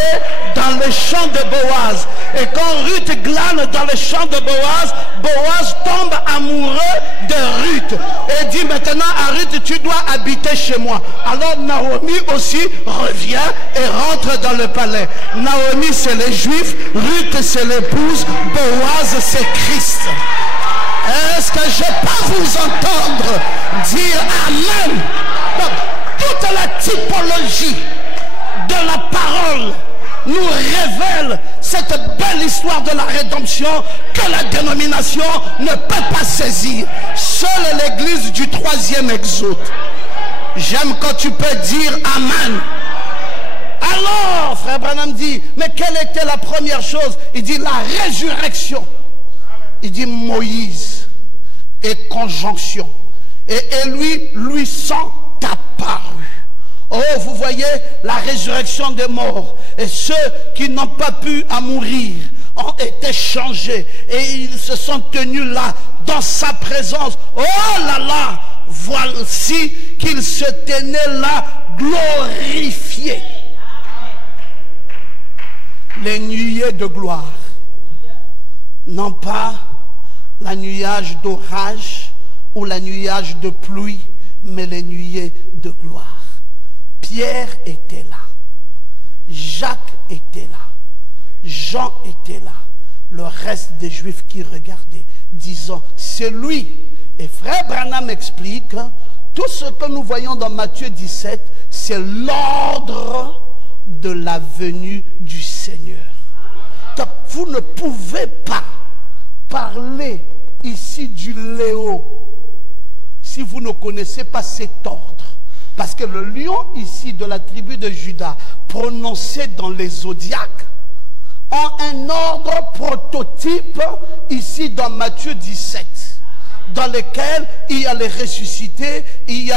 dans les champs de Boaz. Et quand Ruth glane dans les champs de Boaz, Boaz tombe amoureux de Ruth. Et dit maintenant à Ruth, tu dois habiter chez moi. Alors Naomi aussi revient et rentre dans le palais. Naomi c'est les Juifs, Ruth c'est l'épouse, Boaz c'est Christ. Est-ce que je peux vous entendre dire Amen? Donc, toute la typologie de la parole nous révèle cette belle histoire de la rédemption que la dénomination ne peut pas saisir. Seule l'église du 3e exode. J'aime quand tu peux dire Amen. Alors, frère Branham dit, mais quelle était la première chose? Il dit la résurrection. Il dit Moïse et conjonction. Et lui sont apparus. Oh, vous voyez la résurrection des morts. Et ceux qui n'ont pas pu à mourir ont été changés. Et ils se sont tenus là, dans sa présence. Oh là là, voici qu'ils se tenaient là, glorifiés. Les nuées de gloire. Non pas la nuage d'orage ou la nuage de pluie, mais les nuées de gloire. Pierre était là, Jacques était là, Jean était là, le reste des Juifs qui regardaient, disant, c'est lui. Et frère Branham explique, tout ce que nous voyons dans Matthieu 17, c'est l'ordre de la venue du Seigneur. Donc, vous ne pouvez pas parler ici du Léo si vous ne connaissez pas cet ordre. Parce que le lion ici de la tribu de Juda, prononcé dans les zodiaques, ont un ordre prototype ici dans Matthieu 17, dans lequel il y a les ressuscités, il y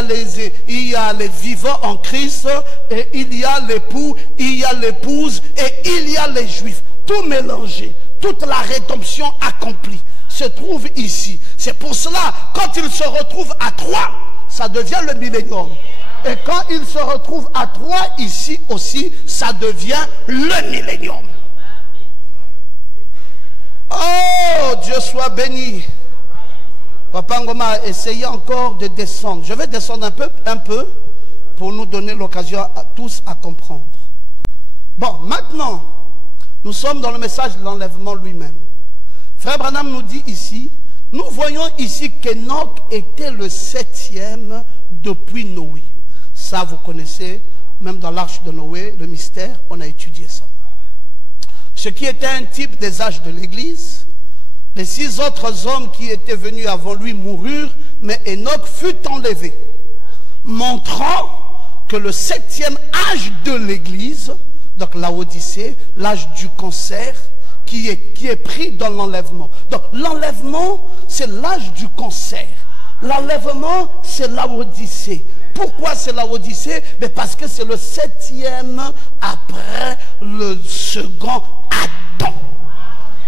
a les vivants en Christ, et il y a l'époux, il y a l'épouse, et il y a les Juifs. Tout mélangé, toute la rédemption accomplie se trouve ici. C'est pour cela, quand ils se retrouvent à 3, ça devient le millénium. Et quand ils se retrouvent à 3 ici aussi, ça devient le millénium. Oh, Dieu soit béni. Papa Ngoma a essayé encore de descendre. Je vais descendre un peu pour nous donner l'occasion à tous à comprendre. Bon, maintenant, nous sommes dans le message de l'enlèvement lui-même. Frère Branham nous dit ici, nous voyons ici qu'Enoch était le 7e depuis Noé. Ça, vous connaissez, même dans l'arche de Noé, le mystère, on a étudié ça. Ce qui était un type des âges de l'Église. Les 6 autres hommes qui étaient venus avant lui moururent, mais Enoch fut enlevé, montrant que le 7e âge de l'Église, donc la Odyssée, l'âge du cancer, qui est pris dans l'enlèvement. Donc l'enlèvement, c'est l'âge du cancer. L'enlèvement, c'est la Odyssée. Pourquoi c'est Laodicée? Mais parce que c'est le 7e après le second Adam.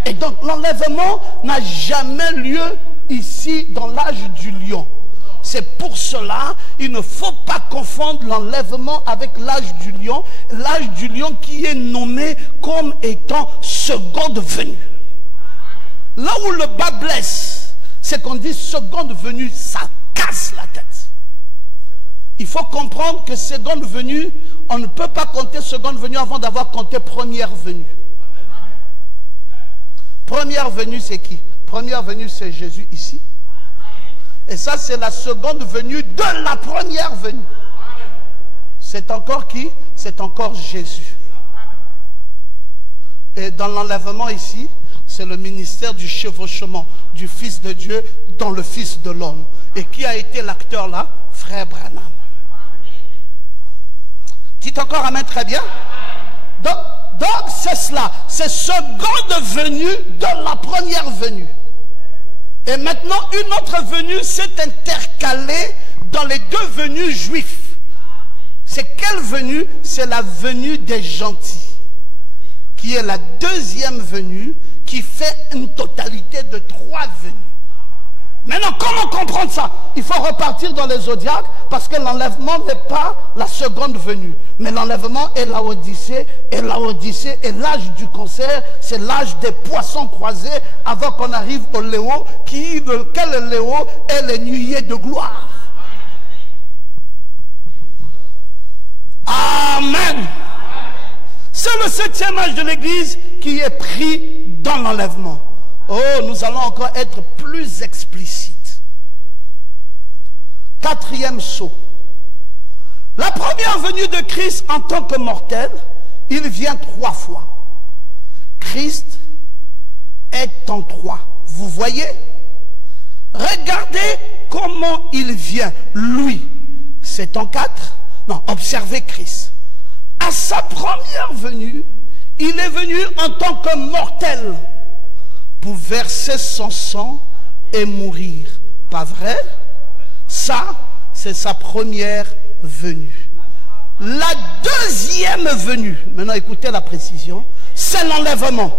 Et donc l'enlèvement n'a jamais lieu ici dans l'âge du lion. C'est pour cela il ne faut pas confondre l'enlèvement avec l'âge du lion. L'âge du lion qui est nommé comme étant seconde venue. Là où le bas blesse, c'est qu'on dit seconde venue, ça casse la tête. Il faut comprendre que seconde venue, on ne peut pas compter seconde venue avant d'avoir compté première venue. Première venue, c'est qui? Première venue, c'est Jésus ici. Et ça, c'est la seconde venue de la première venue. C'est encore qui? C'est encore Jésus. Et dans l'enlèvement ici, c'est le ministère du chevauchement du Fils de Dieu dans le Fils de l'homme. Et qui a été l'acteur là? Frère Branham. Dites encore amen très bien. Donc c'est cela. C'est seconde venue de la première venue. Et maintenant, une autre venue s'est intercalée dans les deux venues juifs. C'est quelle venue? C'est la venue des gentils, qui est la deuxième venue, qui fait une totalité de 3 venues. Maintenant, comment comprendre ça? Il faut repartir dans les zodiaques, parce que l'enlèvement n'est pas la seconde venue. Mais l'enlèvement est Laodicée, et Laodicée est l'âge du cancer, c'est l'âge des poissons croisés, avant qu'on arrive au Léo, lequel Léo est le nuée de gloire. Amen. C'est le 7e âge de l'Église qui est pris dans l'enlèvement. Oh, nous allons encore être plus explicites. 4e saut. La première venue de Christ en tant que mortel, il vient 3 fois. Christ est en 3. Vous voyez? Regardez comment il vient. Lui, c'est en 4. Non, observez Christ. À sa première venue, il est venu en tant que mortel pour verser son sang et mourir. Pas vrai? Ça, c'est sa première venue. La deuxième venue, maintenant écoutez la précision, c'est l'enlèvement.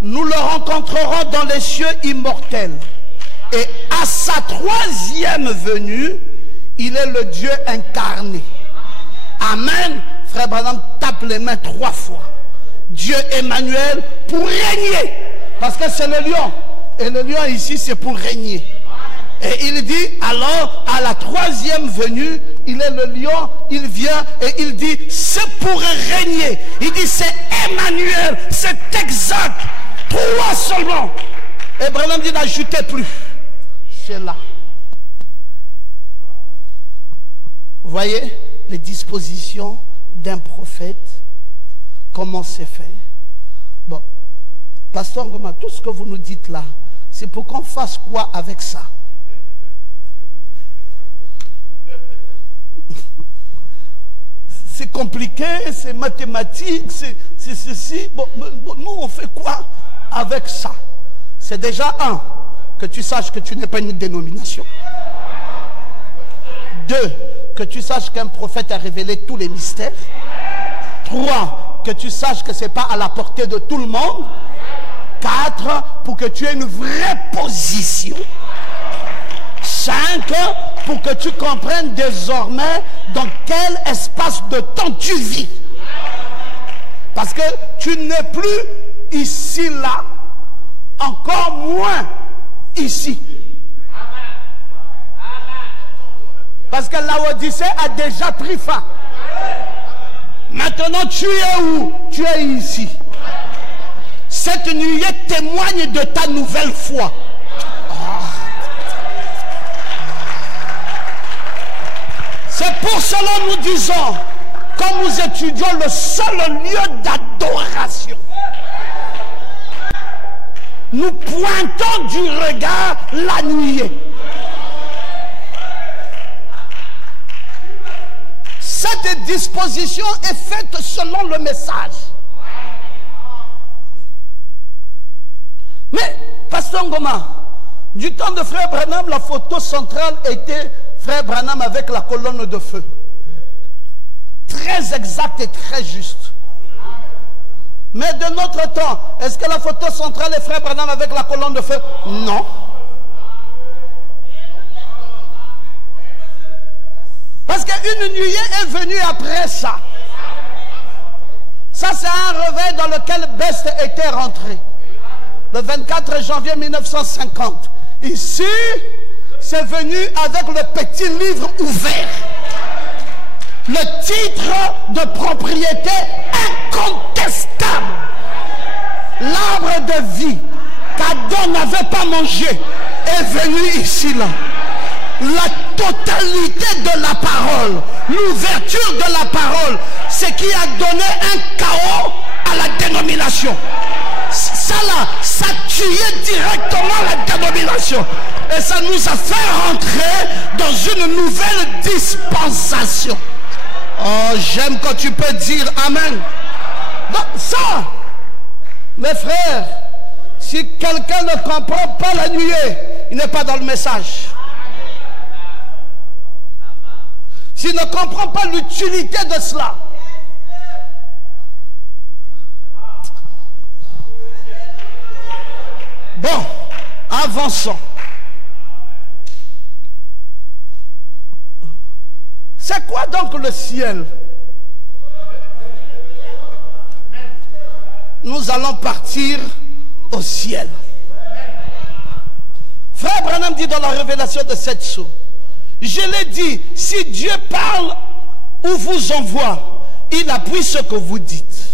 Nous le rencontrerons dans les cieux immortels. Et à sa 3e venue, il est le Dieu incarné. Amen. Frère Branham tape les mains 3 fois. Dieu Emmanuel pour régner. Parce que c'est le lion. Et le lion ici, c'est pour régner. Et il dit, alors, à la 3e venue, il est le lion, il vient et il dit, c'est pour régner. Il dit, c'est Emmanuel, c'est exact. 3 seulement. Et Branham dit, n'ajoutez plus. C'est là. Vous voyez les dispositions d'un prophète, comment c'est fait. Bon, Pasteur Ngoma, tout ce que vous nous dites là, c'est pour qu'on fasse quoi avec ça? C'est compliqué, c'est mathématique, c'est ceci. Bon, nous, on fait quoi avec ça? C'est déjà que tu saches que tu n'es pas une dénomination. 2, que tu saches qu'un prophète a révélé tous les mystères. 3, que tu saches que ce n'est pas à la portée de tout le monde. 4, pour que tu aies une vraie position. 5, pour que tu comprennes désormais dans quel espace de temps tu vis. Parce que tu n'es plus ici, là, encore moins ici. Parce que Laodicée a déjà pris fin. Maintenant, tu es où? Tu es ici. Cette nuée témoigne de ta nouvelle foi. C'est pour cela que nous disons, quand nous étudions le seul lieu d'adoration, nous pointons du regard la nuée. Cette disposition est faite selon le message. Mais, Pasteur Ngoma, du temps de Frère Branham, la photo centrale était Frère Branham avec la colonne de feu. Très exact et très juste. Mais de notre temps, est-ce que la photo centrale est Frère Branham avec la colonne de feu? Non. Parce qu'une nuée est venue après ça. Ça, c'est un réveil dans lequel Best était rentré. Le 24 janvier 1950. Ici, c'est venu avec le petit livre ouvert. Le titre de propriété incontestable. L'arbre de vie qu'Adam n'avait pas mangé est venu ici là. La totalité de la parole, l'ouverture de la parole, c'est qui a donné un chaos à la dénomination. Ça là, ça tuait directement la dénomination. Et ça nous a fait rentrer dans une nouvelle dispensation. Oh, j'aime quand tu peux dire Amen. Donc ça, mes frères, si quelqu'un ne comprend pas la nuée, il n'est pas dans le message. S'il ne comprend pas l'utilité de cela, bon, avançons. C'est quoi donc le ciel? Nous allons partir au ciel. Frère Branham dit dans la révélation de cette source, je l'ai dit, si Dieu parle ou vous envoie, il appuie ce que vous dites.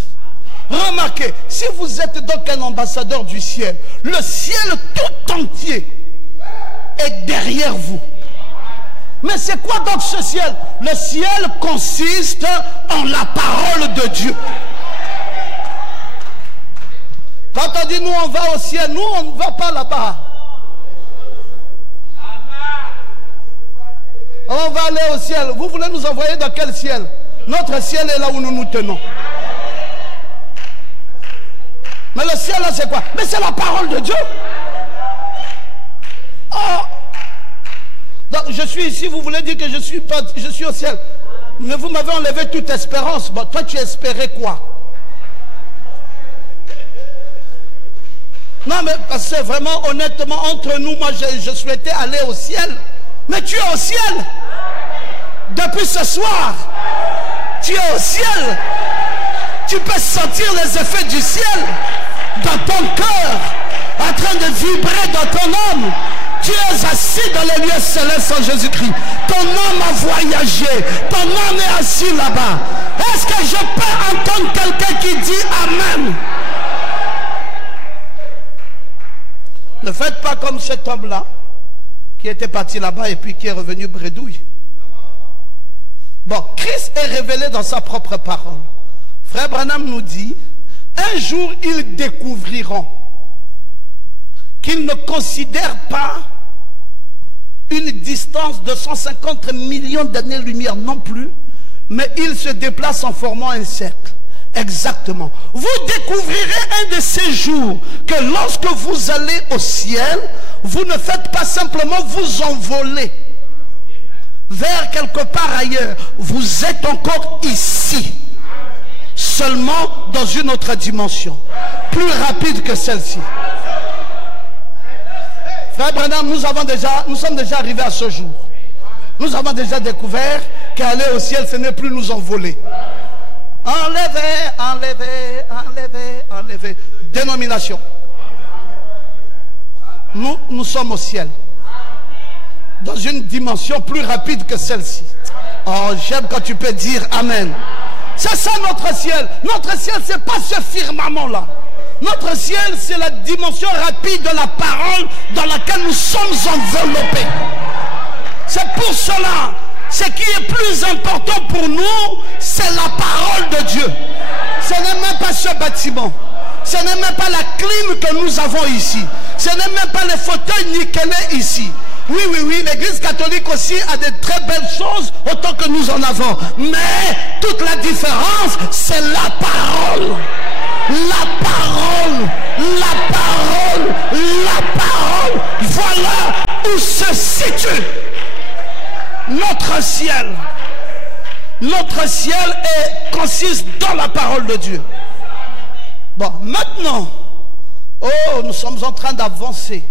Remarquez, si vous êtes donc un ambassadeur du ciel, le ciel tout entier est derrière vous. Mais c'est quoi donc ce ciel? Le ciel consiste en la parole de Dieu. Quand on dit nous on va au ciel, nous on ne va pas là-bas. On va aller au ciel. Vous voulez nous envoyer dans quel ciel? Notre ciel est là où nous nous tenons. Mais le ciel là c'est quoi? Mais c'est la parole de Dieu. Oh. Donc, je suis ici, vous voulez dire que je suis au ciel. Mais vous m'avez enlevé toute espérance. Bon, toi tu espérais quoi? Non mais parce que vraiment honnêtement entre nous, moi je souhaitais aller au ciel. Mais tu es au ciel. Depuis ce soir, tu es au ciel. Tu peux sentir les effets du ciel dans ton cœur, en train de vibrer dans ton âme. Tu es assis dans les lieux célestes en Jésus-Christ. Ton âme a voyagé. Ton âme est assis là-bas. Est-ce que je peux entendre quelqu'un qui dit Amen? Ne faites pas comme cet homme-là qui était parti là-bas et puis qui est revenu bredouille. Bon, Christ est révélé dans sa propre parole. Frère Branham nous dit, un jour ils découvriront qu'ils ne considèrent pas une distance de 150 millions d'années-lumière non plus, mais ils se déplacent en formant un cercle. Exactement. Vous découvrirez un de ces jours que lorsque vous allez au ciel, vous ne faites pas simplement vous envoler vers quelque part ailleurs. Vous êtes encore ici, seulement dans une autre dimension, plus rapide que celle-ci. Frère Branham, nous sommes déjà arrivés à ce jour. Nous avons déjà découvert qu'aller au ciel, ce n'est plus nous envoler. Enlever, enlever, enlever, enlever. Dénomination. Nous sommes au ciel. Dans une dimension plus rapide que celle-ci. Oh, j'aime quand tu peux dire Amen. C'est ça notre ciel. Notre ciel, ce n'est pas ce firmament-là. Notre ciel, c'est la dimension rapide de la parole dans laquelle nous sommes enveloppés. C'est pour cela, ce qui est plus important pour nous, c'est la parole de Dieu. Ce n'est même pas ce bâtiment. Ce n'est même pas la clim que nous avons ici. Ce n'est même pas les fauteuils nickelés ici. Oui, oui, oui, l'église catholique aussi a de très belles choses, autant que nous en avons. Mais toute la différence, c'est la parole. La parole, la parole, la parole. Voilà où se situe Notre ciel consiste dans la parole de Dieu. Bon, maintenant, nous sommes en train d'avancer.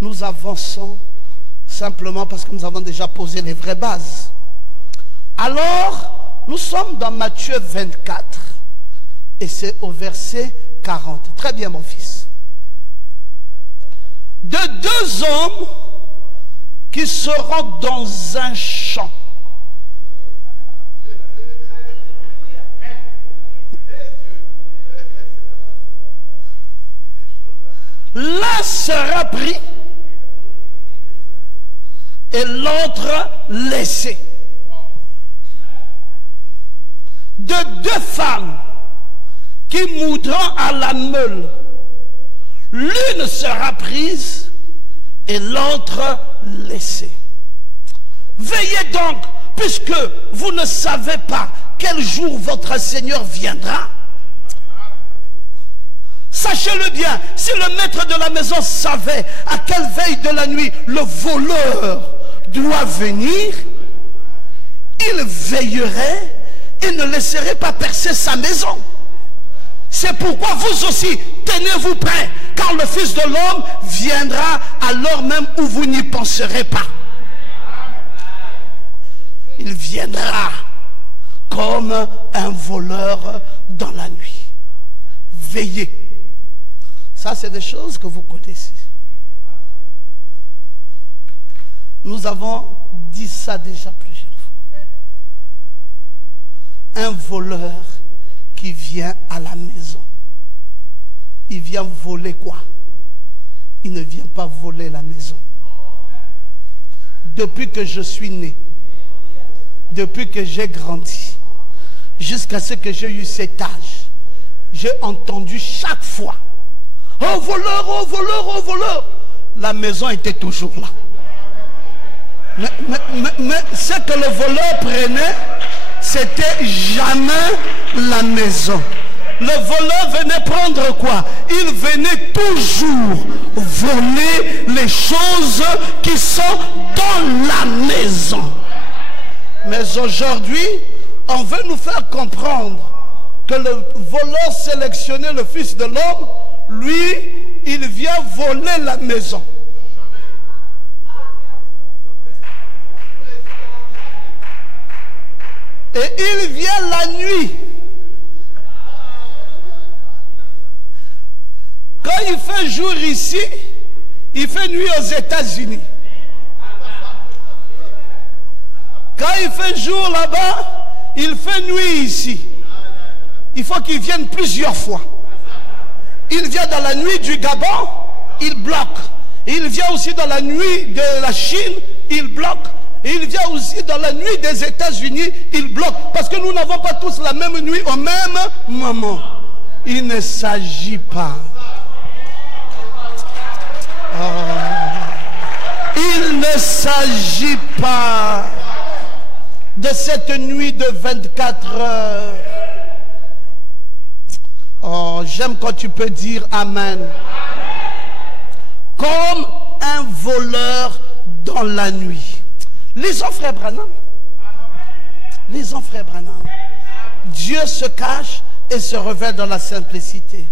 Nous avançons simplement parce que nous avons déjà posé les vraies bases. Alors, nous sommes dans Matthieu 24 et c'est au verset 40. Très bien, mon fils. De deux hommes qui seront dans un champ. L'un sera pris et l'autre laissé. De deux femmes qui moudront à la meule, l'une sera prise et l'autre laissée. Veillez donc, puisque vous ne savez pas quel jour votre Seigneur viendra. Sachez-le bien, si le maître de la maison savait à quelle veille de la nuit le voleur doit venir, il veillerait et ne laisserait pas percer sa maison. C'est pourquoi vous aussi, tenez-vous prêts, car le Fils de l'homme viendra à l'heure même où vous n'y penserez pas. Il viendra comme un voleur dans la nuit. Veillez. Ça, c'est des choses que vous connaissez. Nous avons dit ça déjà plusieurs fois. Un voleur qui vient à la maison. Il vient voler quoi? Il ne vient pas voler la maison. Depuis que je suis né, depuis que j'ai grandi, jusqu'à ce que j'ai eu cet âge, j'ai entendu chaque fois: oh voleur, oh voleur, oh voleur. La maison était toujours là. Mais ce que le voleur prenait, c'était jamais la maison. Le voleur venait prendre quoi? Il venait toujours voler les choses qui sont dans la maison. Mais aujourd'hui, on veut nous faire comprendre que le voleur sélectionnait le Fils de l'homme. Lui, il vient voler la maison. Et il vient la nuit. Quand il fait jour ici, il fait nuit aux États-Unis. Quand il fait jour là-bas, il fait nuit ici. Il faut qu'il vienne plusieurs fois. Il vient dans la nuit du Gabon, il bloque. Il vient aussi dans la nuit de la Chine, il bloque. Et il vient aussi dans la nuit des États-Unis, il bloque. Parce que nous n'avons pas tous la même nuit au même moment. Il ne s'agit pas. Il ne s'agit pas de cette nuit de 24 heures. Oh, j'aime quand tu peux dire Amen. Comme un voleur dans la nuit. Lisons frère Branham. Lisons frère Branham. Dieu se cache et se révèle dans la simplicité.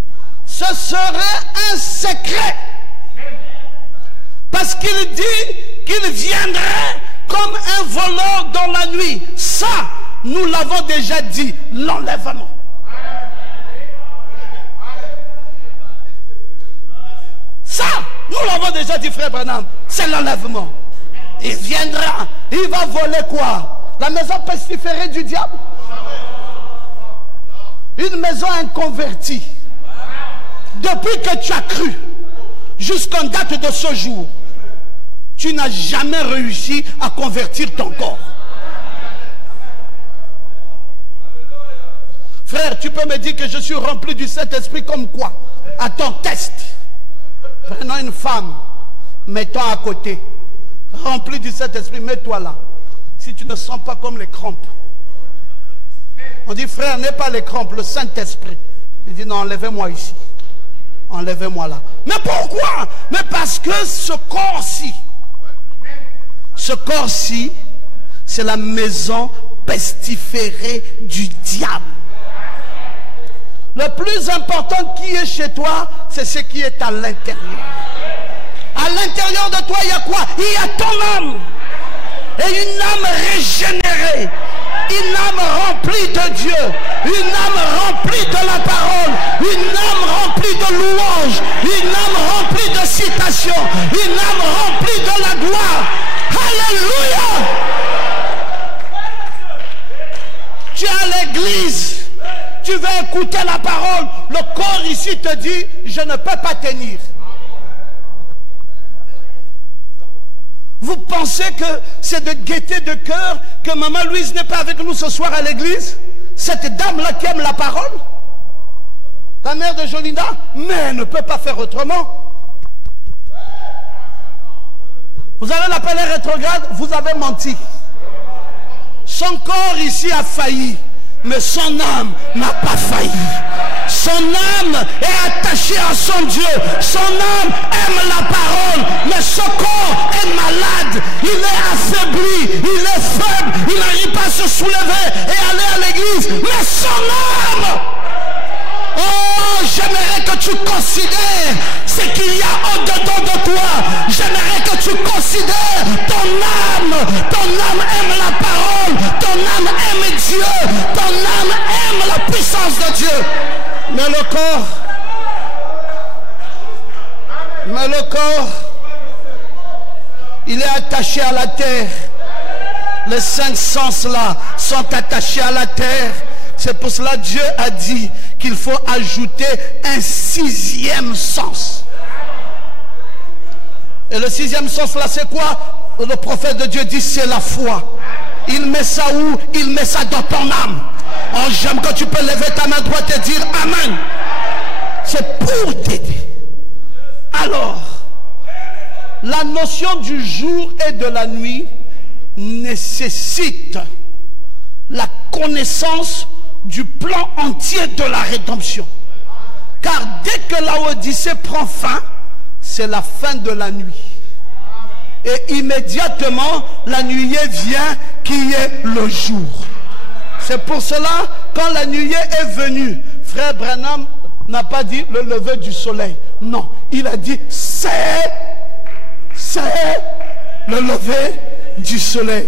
Ce serait un secret. Parce qu'il dit qu'il viendrait comme un voleur dans la nuit. Ça, nous l'avons déjà dit, l'enlèvement. Ça, nous l'avons déjà dit, frère Branham, c'est l'enlèvement. Il viendra, il va voler quoi? La maison pestiférée du diable? Une maison inconvertie. Depuis que tu as cru, jusqu'en date de ce jour, tu n'as jamais réussi à convertir ton corps. Frère, tu peux me dire que je suis rempli du Saint-Esprit comme quoi? Attends, test. Prenons une femme, mettons à côté. Rempli du Saint-Esprit, mets-toi là. Si tu ne sens pas comme les crampes. On dit, frère, n'est pas les crampes, le Saint-Esprit. Il dit, non, enlevez-moi ici. Enlevez-moi là. Mais pourquoi? Mais parce que ce corps-ci c'est la maison pestiférée du diable. Le plus important qui est chez toi, c'est ce qui est à l'intérieur. À l'intérieur de toi, il y a quoi? Il y a ton âme. Et une âme régénérée. Une âme remplie de Dieu. Une âme remplie de la parole. Une âme remplie de louanges. Une âme remplie de citations. Une âme remplie de la gloire. Alléluia! Tu es à l'église. Tu veux écouter la parole. Le corps ici te dit, je ne peux pas tenir. Vous pensez que c'est de gaieté de cœur que Maman Louise n'est pas avec nous ce soir à l'église? Cette dame-là qui aime la parole? Ta mère de Jolinda? Mais elle ne peut pas faire autrement. Vous allez l'appeler rétrograde? Vous avez menti. Son corps ici a failli, mais son âme n'a pas failli. Son âme est attachée à son Dieu. Son âme aime la parole, mais son corps est malade. Il est affaibli, il est faible, il n'arrive pas à se soulever et aller à l'église. Mais son âme, oh, j'aimerais que tu considères ce qu'il y a au-dedans de toi. J'aimerais que tu considères ton âme. Ton âme aime la parole. Ton âme aime Dieu. Ton âme aime la puissance de Dieu. Mais le corps, il est attaché à la terre. Les 5 sens-là sont attachés à la terre. C'est pour cela que Dieu a dit qu'il faut ajouter un 6e sens. Et le 6e sens là, c'est quoi? Le prophète de Dieu dit, c'est la foi. Il met ça où? Il met ça dans ton âme. Oh, j'aime quand tu peux lever ta main droite et dire Amen. C'est pour t'aider. Alors, la notion du jour et de la nuit nécessite la connaissance du plan entier de la rédemption. Car dès que la Odyssée prend fin, c'est la fin de la nuit. Et immédiatement, la nuée vient qui est le jour. C'est pour cela, quand la nuée est venue, frère Branham n'a pas dit le lever du soleil. Non, il a dit c'est le lever du soleil.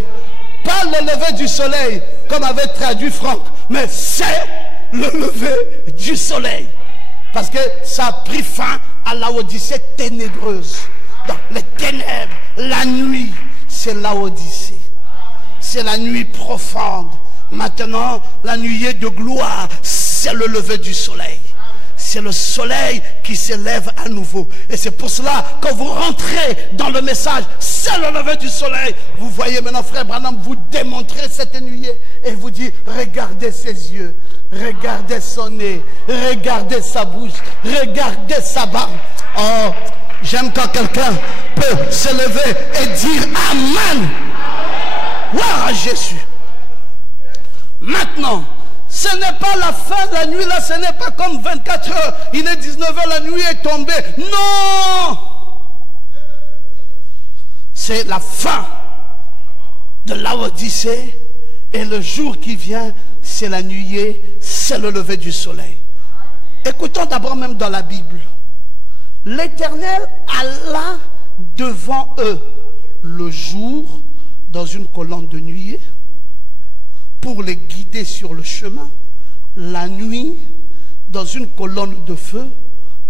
Pas le lever du soleil, comme avait traduit Franck, mais c'est le lever du soleil. Parce que ça a pris fin à la Odyssée ténébreuse. Dans les ténèbres, la nuit, c'est la Odyssée. C'est la nuit profonde. Maintenant, la nuée de gloire, c'est le lever du soleil. C'est le soleil qui s'élève à nouveau. Et c'est pour cela, quand vous rentrez dans le message, c'est le lever du soleil. Vous voyez maintenant, frère Branham, vous démontrez cette nuée. Et vous dit, regardez ses yeux, regardez son nez, regardez sa bouche, regardez sa barbe. Oh, j'aime quand quelqu'un peut se lever et dire Amen. Gloire à Jésus. Maintenant, ce n'est pas la fin de la nuit, là, ce n'est pas comme 24 heures, il est 19 heures, la nuit est tombée. Non! C'est la fin de la Odyssée, et le jour qui vient, c'est la nuée, c'est le lever du soleil. Écoutons d'abord même dans la Bible. L'Éternel alla devant eux le jour dans une colonne de nuée, pour les guider sur le chemin, la nuit dans une colonne de feu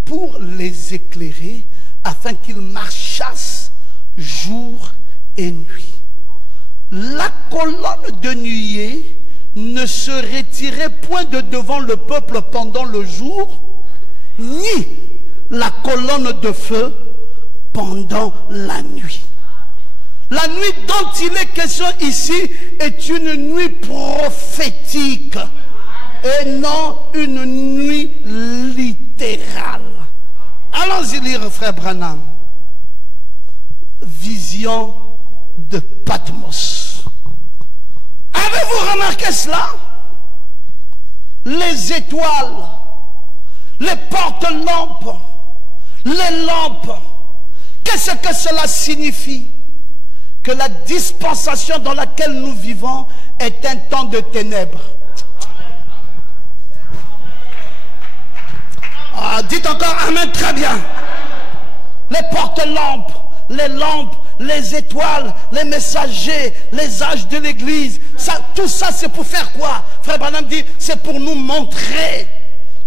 pour les éclairer afin qu'ils marchassent jour et nuit. La colonne de nuée ne se retirait point de devant le peuple pendant le jour, ni la colonne de feu pendant la nuit. La nuit dont il est question ici est une nuit prophétique et non une nuit littérale. Allons-y lire, frère Branham. Vision de Patmos. Avez-vous remarqué cela? Les étoiles, les porte-lampes, les lampes. Qu'est-ce que cela signifie? que la dispensation dans laquelle nous vivons est un temps de ténèbres. Ah, dites encore Amen, très bien. Les porte-lampes, les étoiles, les messagers, les âges de l'église, tout ça c'est pour faire quoi? Frère Branham dit, c'est pour nous montrer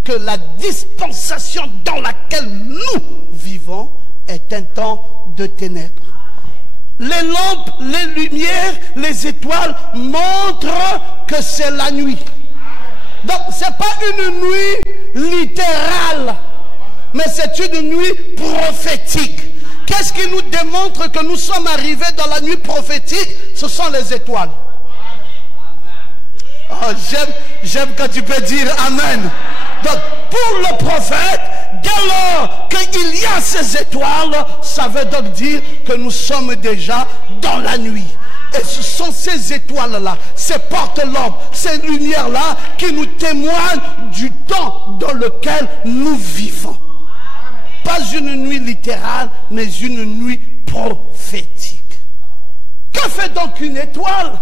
que la dispensation dans laquelle nous vivons est un temps de ténèbres. Les lampes, les lumières, les étoiles montrent que c'est la nuit. Donc ce n'est pas une nuit littérale, mais c'est une nuit prophétique. Qu'est-ce qui nous démontre que nous sommes arrivés dans la nuit prophétique? Ce sont les étoiles. Oh, j'aime quand tu peux dire Amen. Donc pour le prophète, dès lors qu'il y a ces étoiles, ça veut donc dire que nous sommes déjà dans la nuit. Et ce sont ces étoiles-là, ces porte-lampes, ces lumières-là qui nous témoignent du temps dans lequel nous vivons. Pas une nuit littérale, mais une nuit prophétique. Que fait donc une étoile?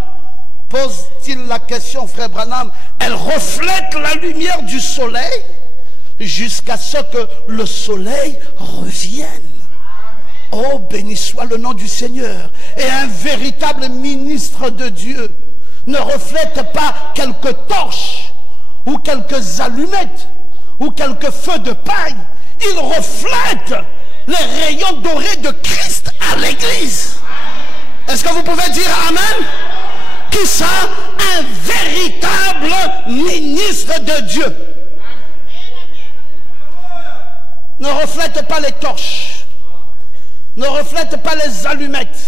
Pose-t-il la question, frère Branham. Elle reflète la lumière du soleil jusqu'à ce que le soleil revienne. Oh, béni soit le nom du Seigneur. Et un véritable ministre de Dieu ne reflète pas quelques torches ou quelques allumettes ou quelques feux de paille. Il reflète les rayons dorés de Christ à l'église. Est-ce que vous pouvez dire Amen? Qui ça? Un véritable ministre de Dieu. Ne reflète pas les torches. Ne reflète pas les allumettes.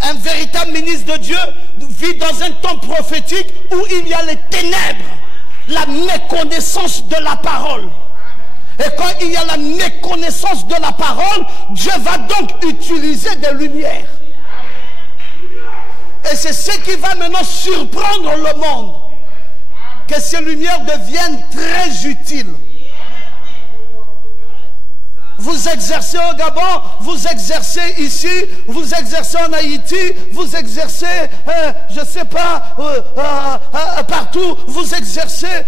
Un véritable ministre de Dieu vit dans un temps prophétique où il y a les ténèbres, la méconnaissance de la parole. Et quand il y a la méconnaissance de la parole, Dieu va donc utiliser des lumières. Et c'est ce qui va maintenant surprendre le monde. Que ces lumières deviennent très utiles. Vous exercez au Gabon, vous exercez ici, vous exercez en Haïti, vous exercez, je ne sais pas, partout, vous exercez.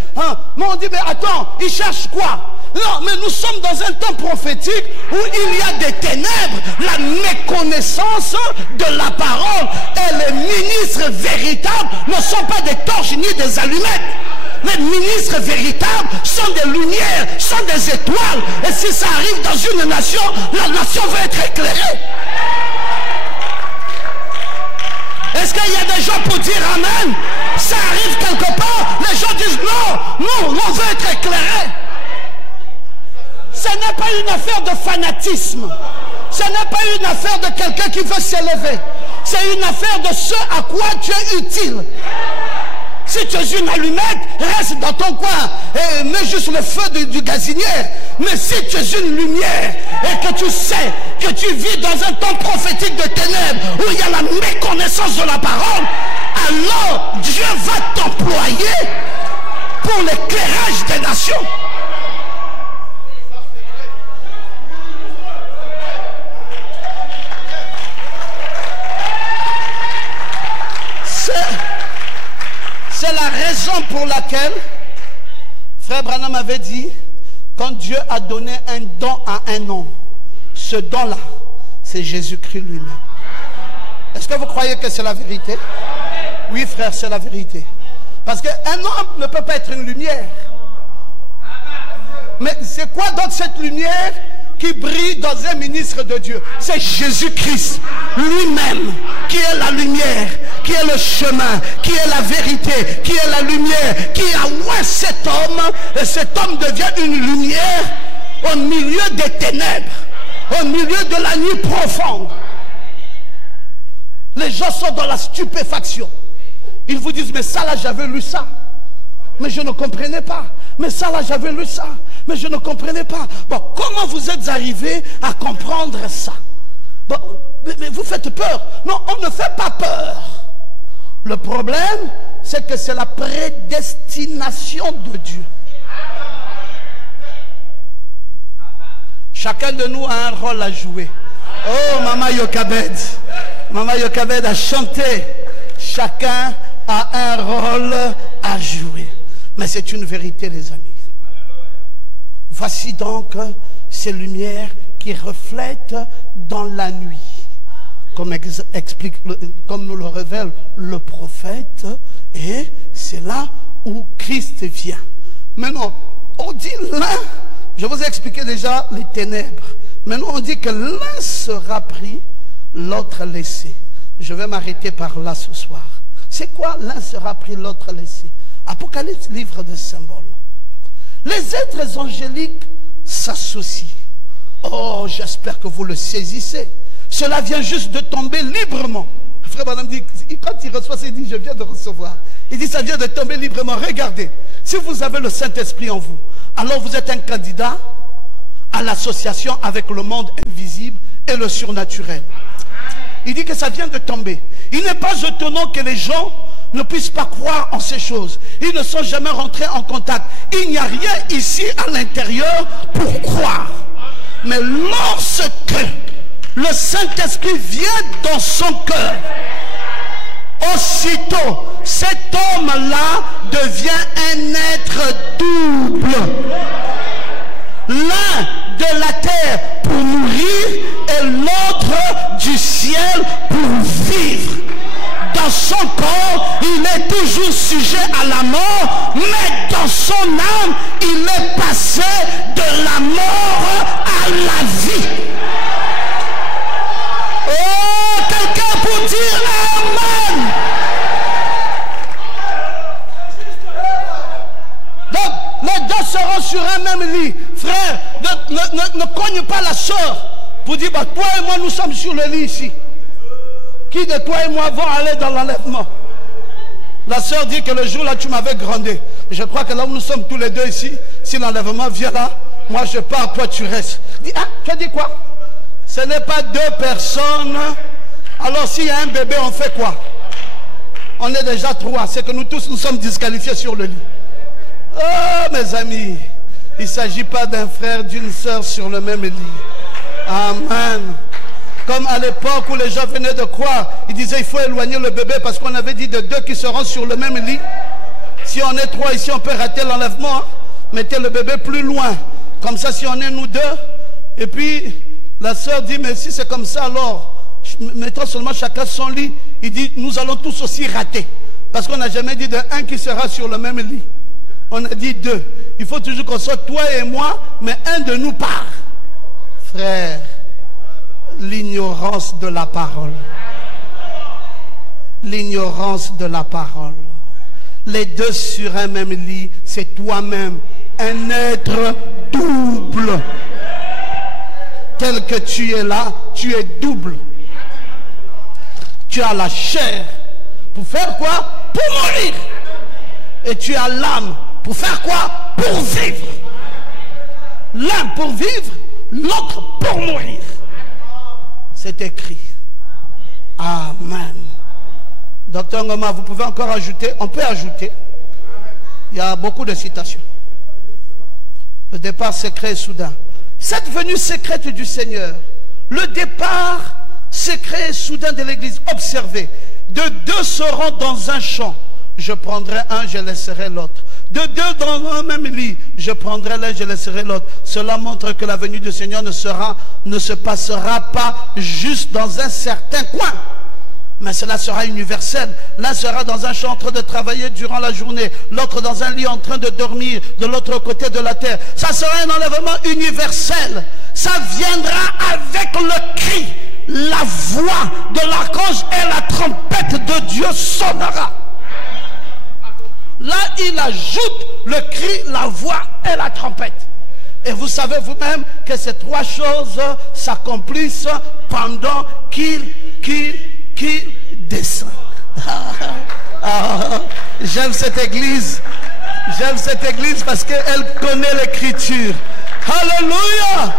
Mais on dit, mais attends, ils cherchent quoi? Non, mais nous sommes dans un temps prophétique où il y a des ténèbres, la méconnaissance de la parole. Et les ministres véritables ne sont pas des torches ni des allumettes. Les ministres véritables sont des lumières, sont des étoiles. Et si ça arrive dans une nation, la nation va être éclairée. Est-ce qu'il y a des gens pour dire Amen? Ça arrive quelque part, les gens disent non, nous, on veut être éclairés. Ce n'est pas une affaire de fanatisme. Ce n'est pas une affaire de quelqu'un qui veut s'élever. C'est une affaire de ce à quoi tu es utile. Si tu es une allumette, reste dans ton coin et mets juste le feu du gazinière. Mais si tu es une lumière et que tu sais que tu vis dans un temps prophétique de ténèbres où il y a la méconnaissance de la parole, alors Dieu va t'employer pour l'éclairage des nations. C'est la raison pour laquelle Frère Branham avait dit, quand Dieu a donné un don à un homme, ce don-là, c'est Jésus-Christ lui-même. Est-ce que vous croyez que c'est la vérité? Oui, frère, c'est la vérité. Parce qu'un homme ne peut pas être une lumière. Mais c'est quoi donc cette lumière qui brille dans un ministre de Dieu? C'est Jésus-Christ lui-même qui est la lumière, qui est le chemin, qui est la vérité, qui est la lumière, qui a oint cet homme, et cet homme devient une lumière au milieu des ténèbres, au milieu de la nuit profonde. Les gens sont dans la stupéfaction. Ils vous disent, mais ça là j'avais lu ça, mais je ne comprenais pas. Mais ça là j'avais lu ça, mais je ne comprenais pas. Bon, comment vous êtes arrivé à comprendre ça? Bon, mais vous faites peur. Non, on ne fait pas peur. Le problème, c'est que c'est la prédestination de Dieu. Chacun de nous a un rôle à jouer. Oh, Mama Yokabed. Maman Yokabed a chanté. Chacun a un rôle à jouer. Mais c'est une vérité, les amis. Voici donc ces lumières qui reflètent dans la nuit. Comme nous le révèle le prophète. Et c'est là où Christ vient. Maintenant, on dit l'un, je vous ai expliqué déjà les ténèbres. Maintenant, on dit que l'un sera pris, l'autre laissé. Je vais m'arrêter par là ce soir. C'est quoi l'un sera pris, l'autre laissé? Apocalypse, livre de symboles. Les êtres angéliques s'associent. Oh, j'espère que vous le saisissez. Cela vient juste de tomber librement. Frère Branham dit, quand il reçoit, il dit, je viens de recevoir. Il dit, ça vient de tomber librement. Regardez, si vous avez le Saint-Esprit en vous, alors vous êtes un candidat à l'association avec le monde invisible et le surnaturel. Il dit que ça vient de tomber. Il n'est pas étonnant que les gens ne puissent pas croire en ces choses. Ils ne sont jamais rentrés en contact. Il n'y a rien ici à l'intérieur pour croire. Mais lorsque le Saint-Esprit vient dans son cœur, aussitôt, cet homme-là devient un être double. L'un de la terre pour mourir et l'autre du ciel pour vivre. Dans son corps, il est toujours sujet à la mort, mais dans son âme, il est passé de la mort à la vie. Oh, quelqu'un pour dire Amen. Donc, les deux seront sur un même lit. Frère, ne cogne pas la soeur pour dire, bah, toi et moi, nous sommes sur le lit ici. Qui de toi et moi vont aller dans l'enlèvement? La sœur dit que le jour là, tu m'avais grondé. Je crois que là où nous sommes tous les deux ici, si l'enlèvement vient là, moi je pars, toi tu restes. Dis, ah, tu as dit quoi? Ce n'est pas deux personnes. Alors s'il y a un bébé, on fait quoi? On est déjà trois. C'est que nous tous, nous sommes disqualifiés sur le lit. Oh mes amis, il ne s'agit pas d'un frère, d'une sœur sur le même lit. Amen. Comme à l'époque où les gens venaient de croire, ils disaient il faut éloigner le bébé parce qu'on avait dit de deux qui seront sur le même lit. Si on est trois ici, on peut rater l'enlèvement. Hein? Mettez le bébé plus loin. Comme ça, si on est nous deux. Et puis, la sœur dit, mais si c'est comme ça, alors, mettons seulement chacun son lit. Il dit, nous allons tous aussi rater. Parce qu'on n'a jamais dit de un qui sera sur le même lit. On a dit deux. Il faut toujours qu'on soit toi et moi, mais un de nous part. Frère, l'ignorance de la parole. L'ignorance de la parole. Les deux sur un même lit, c'est toi-même un être double. Tel que tu es là, tu es double. Tu as la chair pour faire quoi? Pour mourir. Et tu as l'âme pour faire quoi? Pour vivre. L'un pour vivre, l'autre pour mourir. C'est écrit. Amen. Docteur Ngoma, vous pouvez encore ajouter? On peut ajouter. Il y a beaucoup de citations. Le départ secret et soudain. Cette venue secrète du Seigneur. Le départ secret et soudain de l'Église. Observez. De deux seront dans un champ. Je prendrai un, je laisserai l'autre. De deux dans un même lit, je prendrai l'un, je laisserai l'autre. Cela montre que la venue du Seigneur ne se passera pas juste dans un certain coin. Mais cela sera universel. L'un sera dans un champ en train de travailler durant la journée. L'autre dans un lit en train de dormir de l'autre côté de la terre. Ça sera un enlèvement universel. Ça viendra avec le cri. La voix de l'archange et la trompette de Dieu sonnera. Là, il ajoute le cri, la voix et la trompette. Et vous savez vous-même que ces trois choses s'accomplissent pendant qu'il descend. J'aime cette église. J'aime cette église parce qu'elle connaît l'écriture. Alléluia!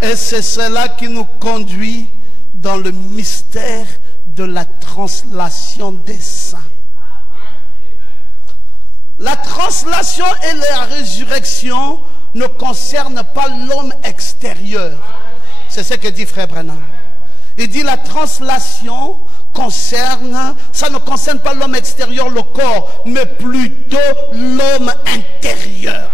Et c'est cela qui nous conduit dans le mystère de la translation des saints. La translation et la résurrection ne concernent pas l'homme extérieur. C'est ce que dit Frère Branham. Il dit la translation concerne, ça ne concerne pas l'homme extérieur, le corps, mais plutôt l'homme intérieur.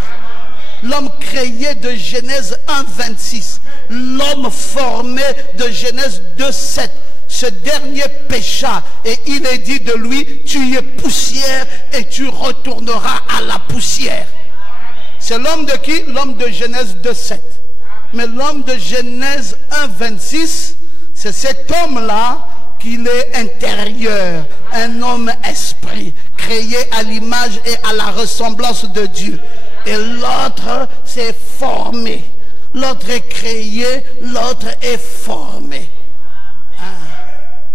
L'homme créé de Genèse 1, 26. L'homme formé de Genèse 2, 7. Ce dernier pécha et il est dit de lui, tu es poussière et tu retourneras à la poussière. C'est l'homme de qui? L'homme de Genèse 2, 7. Mais l'homme de Genèse 1, 26, c'est cet homme-là qu'il est intérieur, un homme esprit, créé à l'image et à la ressemblance de Dieu. Et l'autre, c'est formé. L'autre est créé, l'autre est formé.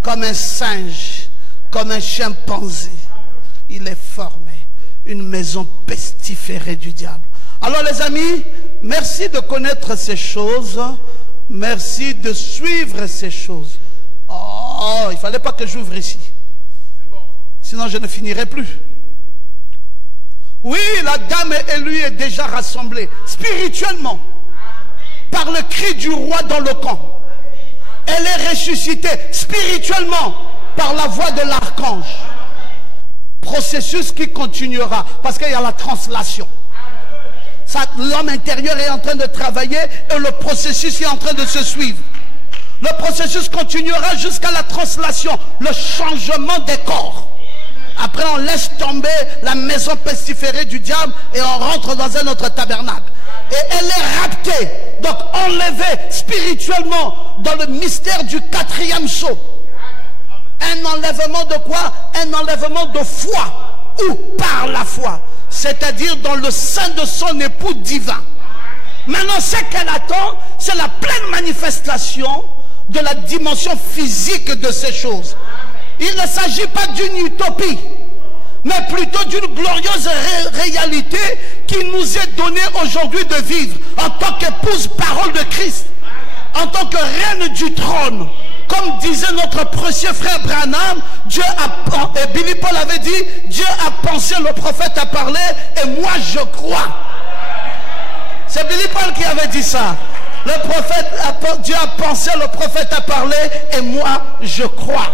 Comme un singe, comme un chimpanzé. Il est formé. Une maison pestiférée du diable. Alors les amis, merci de connaître ces choses. Merci de suivre ces choses. Oh, il ne fallait pas que j'ouvre ici. Sinon je ne finirai plus. Oui, la dame et lui est déjà rassemblée spirituellement par le cri du roi dans le camp. Elle est ressuscitée spirituellement par la voix de l'archange. Processus qui continuera parce qu'il y a la translation. L'homme intérieur est en train de travailler et le processus est en train de se suivre. Le processus continuera jusqu'à la translation, le changement des corps. Après, on laisse tomber la maison pestiférée du diable et on rentre dans un autre tabernacle. Et elle est raptée, donc enlevée spirituellement dans le mystère du 4e sceau. Un enlèvement de quoi? Un enlèvement de foi ou par la foi. C'est-à-dire dans le sein de son époux divin. Maintenant, ce qu'elle attend, c'est la pleine manifestation de la dimension physique de ces choses. Il ne s'agit pas d'une utopie, mais plutôt d'une glorieuse réalité qui nous est donnée aujourd'hui de vivre en tant qu'épouse parole de Christ, en tant que reine du trône. Comme disait notre précieux frère Branham, et Billy Paul avait dit, Dieu a pensé, le prophète a parlé, et moi je crois. C'est Billy Paul qui avait dit ça. Dieu a pensé, le prophète a parlé, et moi je crois.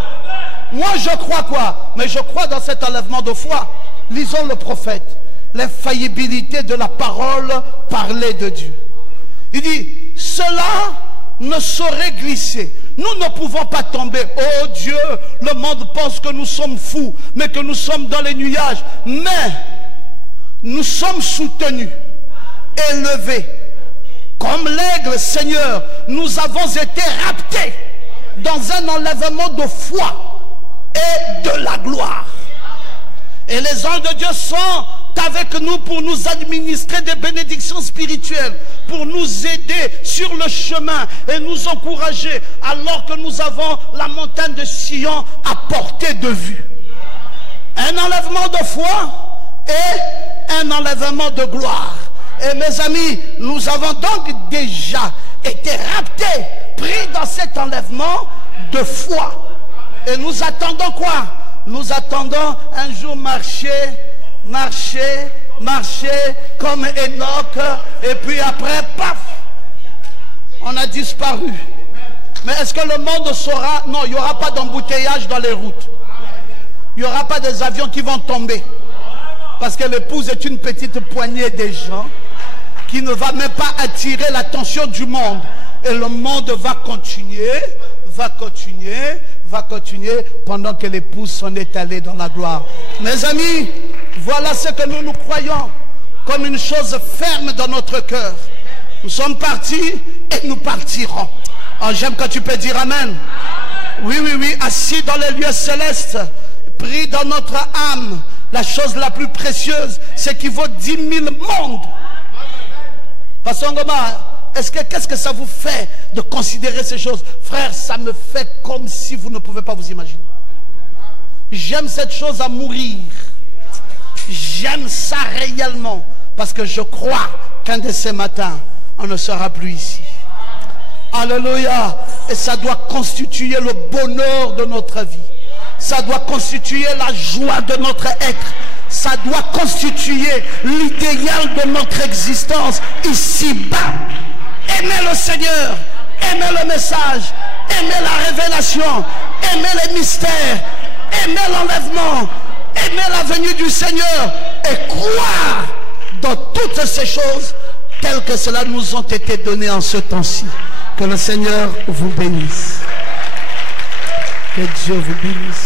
Moi je crois quoi? Mais je crois dans cet enlèvement de foi. Lisons le prophète. L'infaillibilité de la parole parlée de Dieu. Il dit, cela ne saurait glisser. Nous ne pouvons pas tomber. Oh Dieu, le monde pense que nous sommes fous, mais que nous sommes dans les nuages. Mais nous sommes soutenus, élevés. Comme l'aigle, Seigneur, nous avons été raptés dans un enlèvement de foi et de la gloire. Et les anges de Dieu sont avec nous pour nous administrer des bénédictions spirituelles, pour nous aider sur le chemin et nous encourager alors que nous avons la montagne de Sion à portée de vue. Un enlèvement de foi et un enlèvement de gloire. Et mes amis, nous avons donc déjà été raptés, pris dans cet enlèvement de foi. Et nous attendons quoi? Nous attendons un jour marcher comme Enoch, et puis après, paf, on a disparu. Mais est-ce que le monde saura? Non, il n'y aura pas d'embouteillage dans les routes. Il n'y aura pas des avions qui vont tomber. Parce que l'épouse est une petite poignée de gens qui ne va même pas attirer l'attention du monde. Et le monde va continuer pendant que l'épouse s'en est allée dans la gloire. Mes amis, voilà ce que nous croyons comme une chose ferme dans notre cœur. Nous sommes partis et nous partirons. Oh, j'aime quand tu peux dire Amen. Oui, assis dans les lieux célestes, pris dans notre âme. La chose la plus précieuse, c'est qu'il vaut 10 000 mondes. Pasteur Ngoma, qu'est-ce que ça vous fait de considérer ces choses? Frère, ça me fait comme si vous ne pouvez pas vous imaginer. J'aime cette chose à mourir. J'aime ça réellement. Parce que je crois qu'un de ces matins, on ne sera plus ici. Alléluia. Et ça doit constituer le bonheur de notre vie. Ça doit constituer la joie de notre être. Ça doit constituer l'idéal de notre existence ici-bas. Aimez le Seigneur, aimez le message, aimer la révélation, aimer les mystères, aimer l'enlèvement, aimer la venue du Seigneur et croire dans toutes ces choses telles que cela nous ont été données en ce temps-ci. Que le Seigneur vous bénisse. Que Dieu vous bénisse.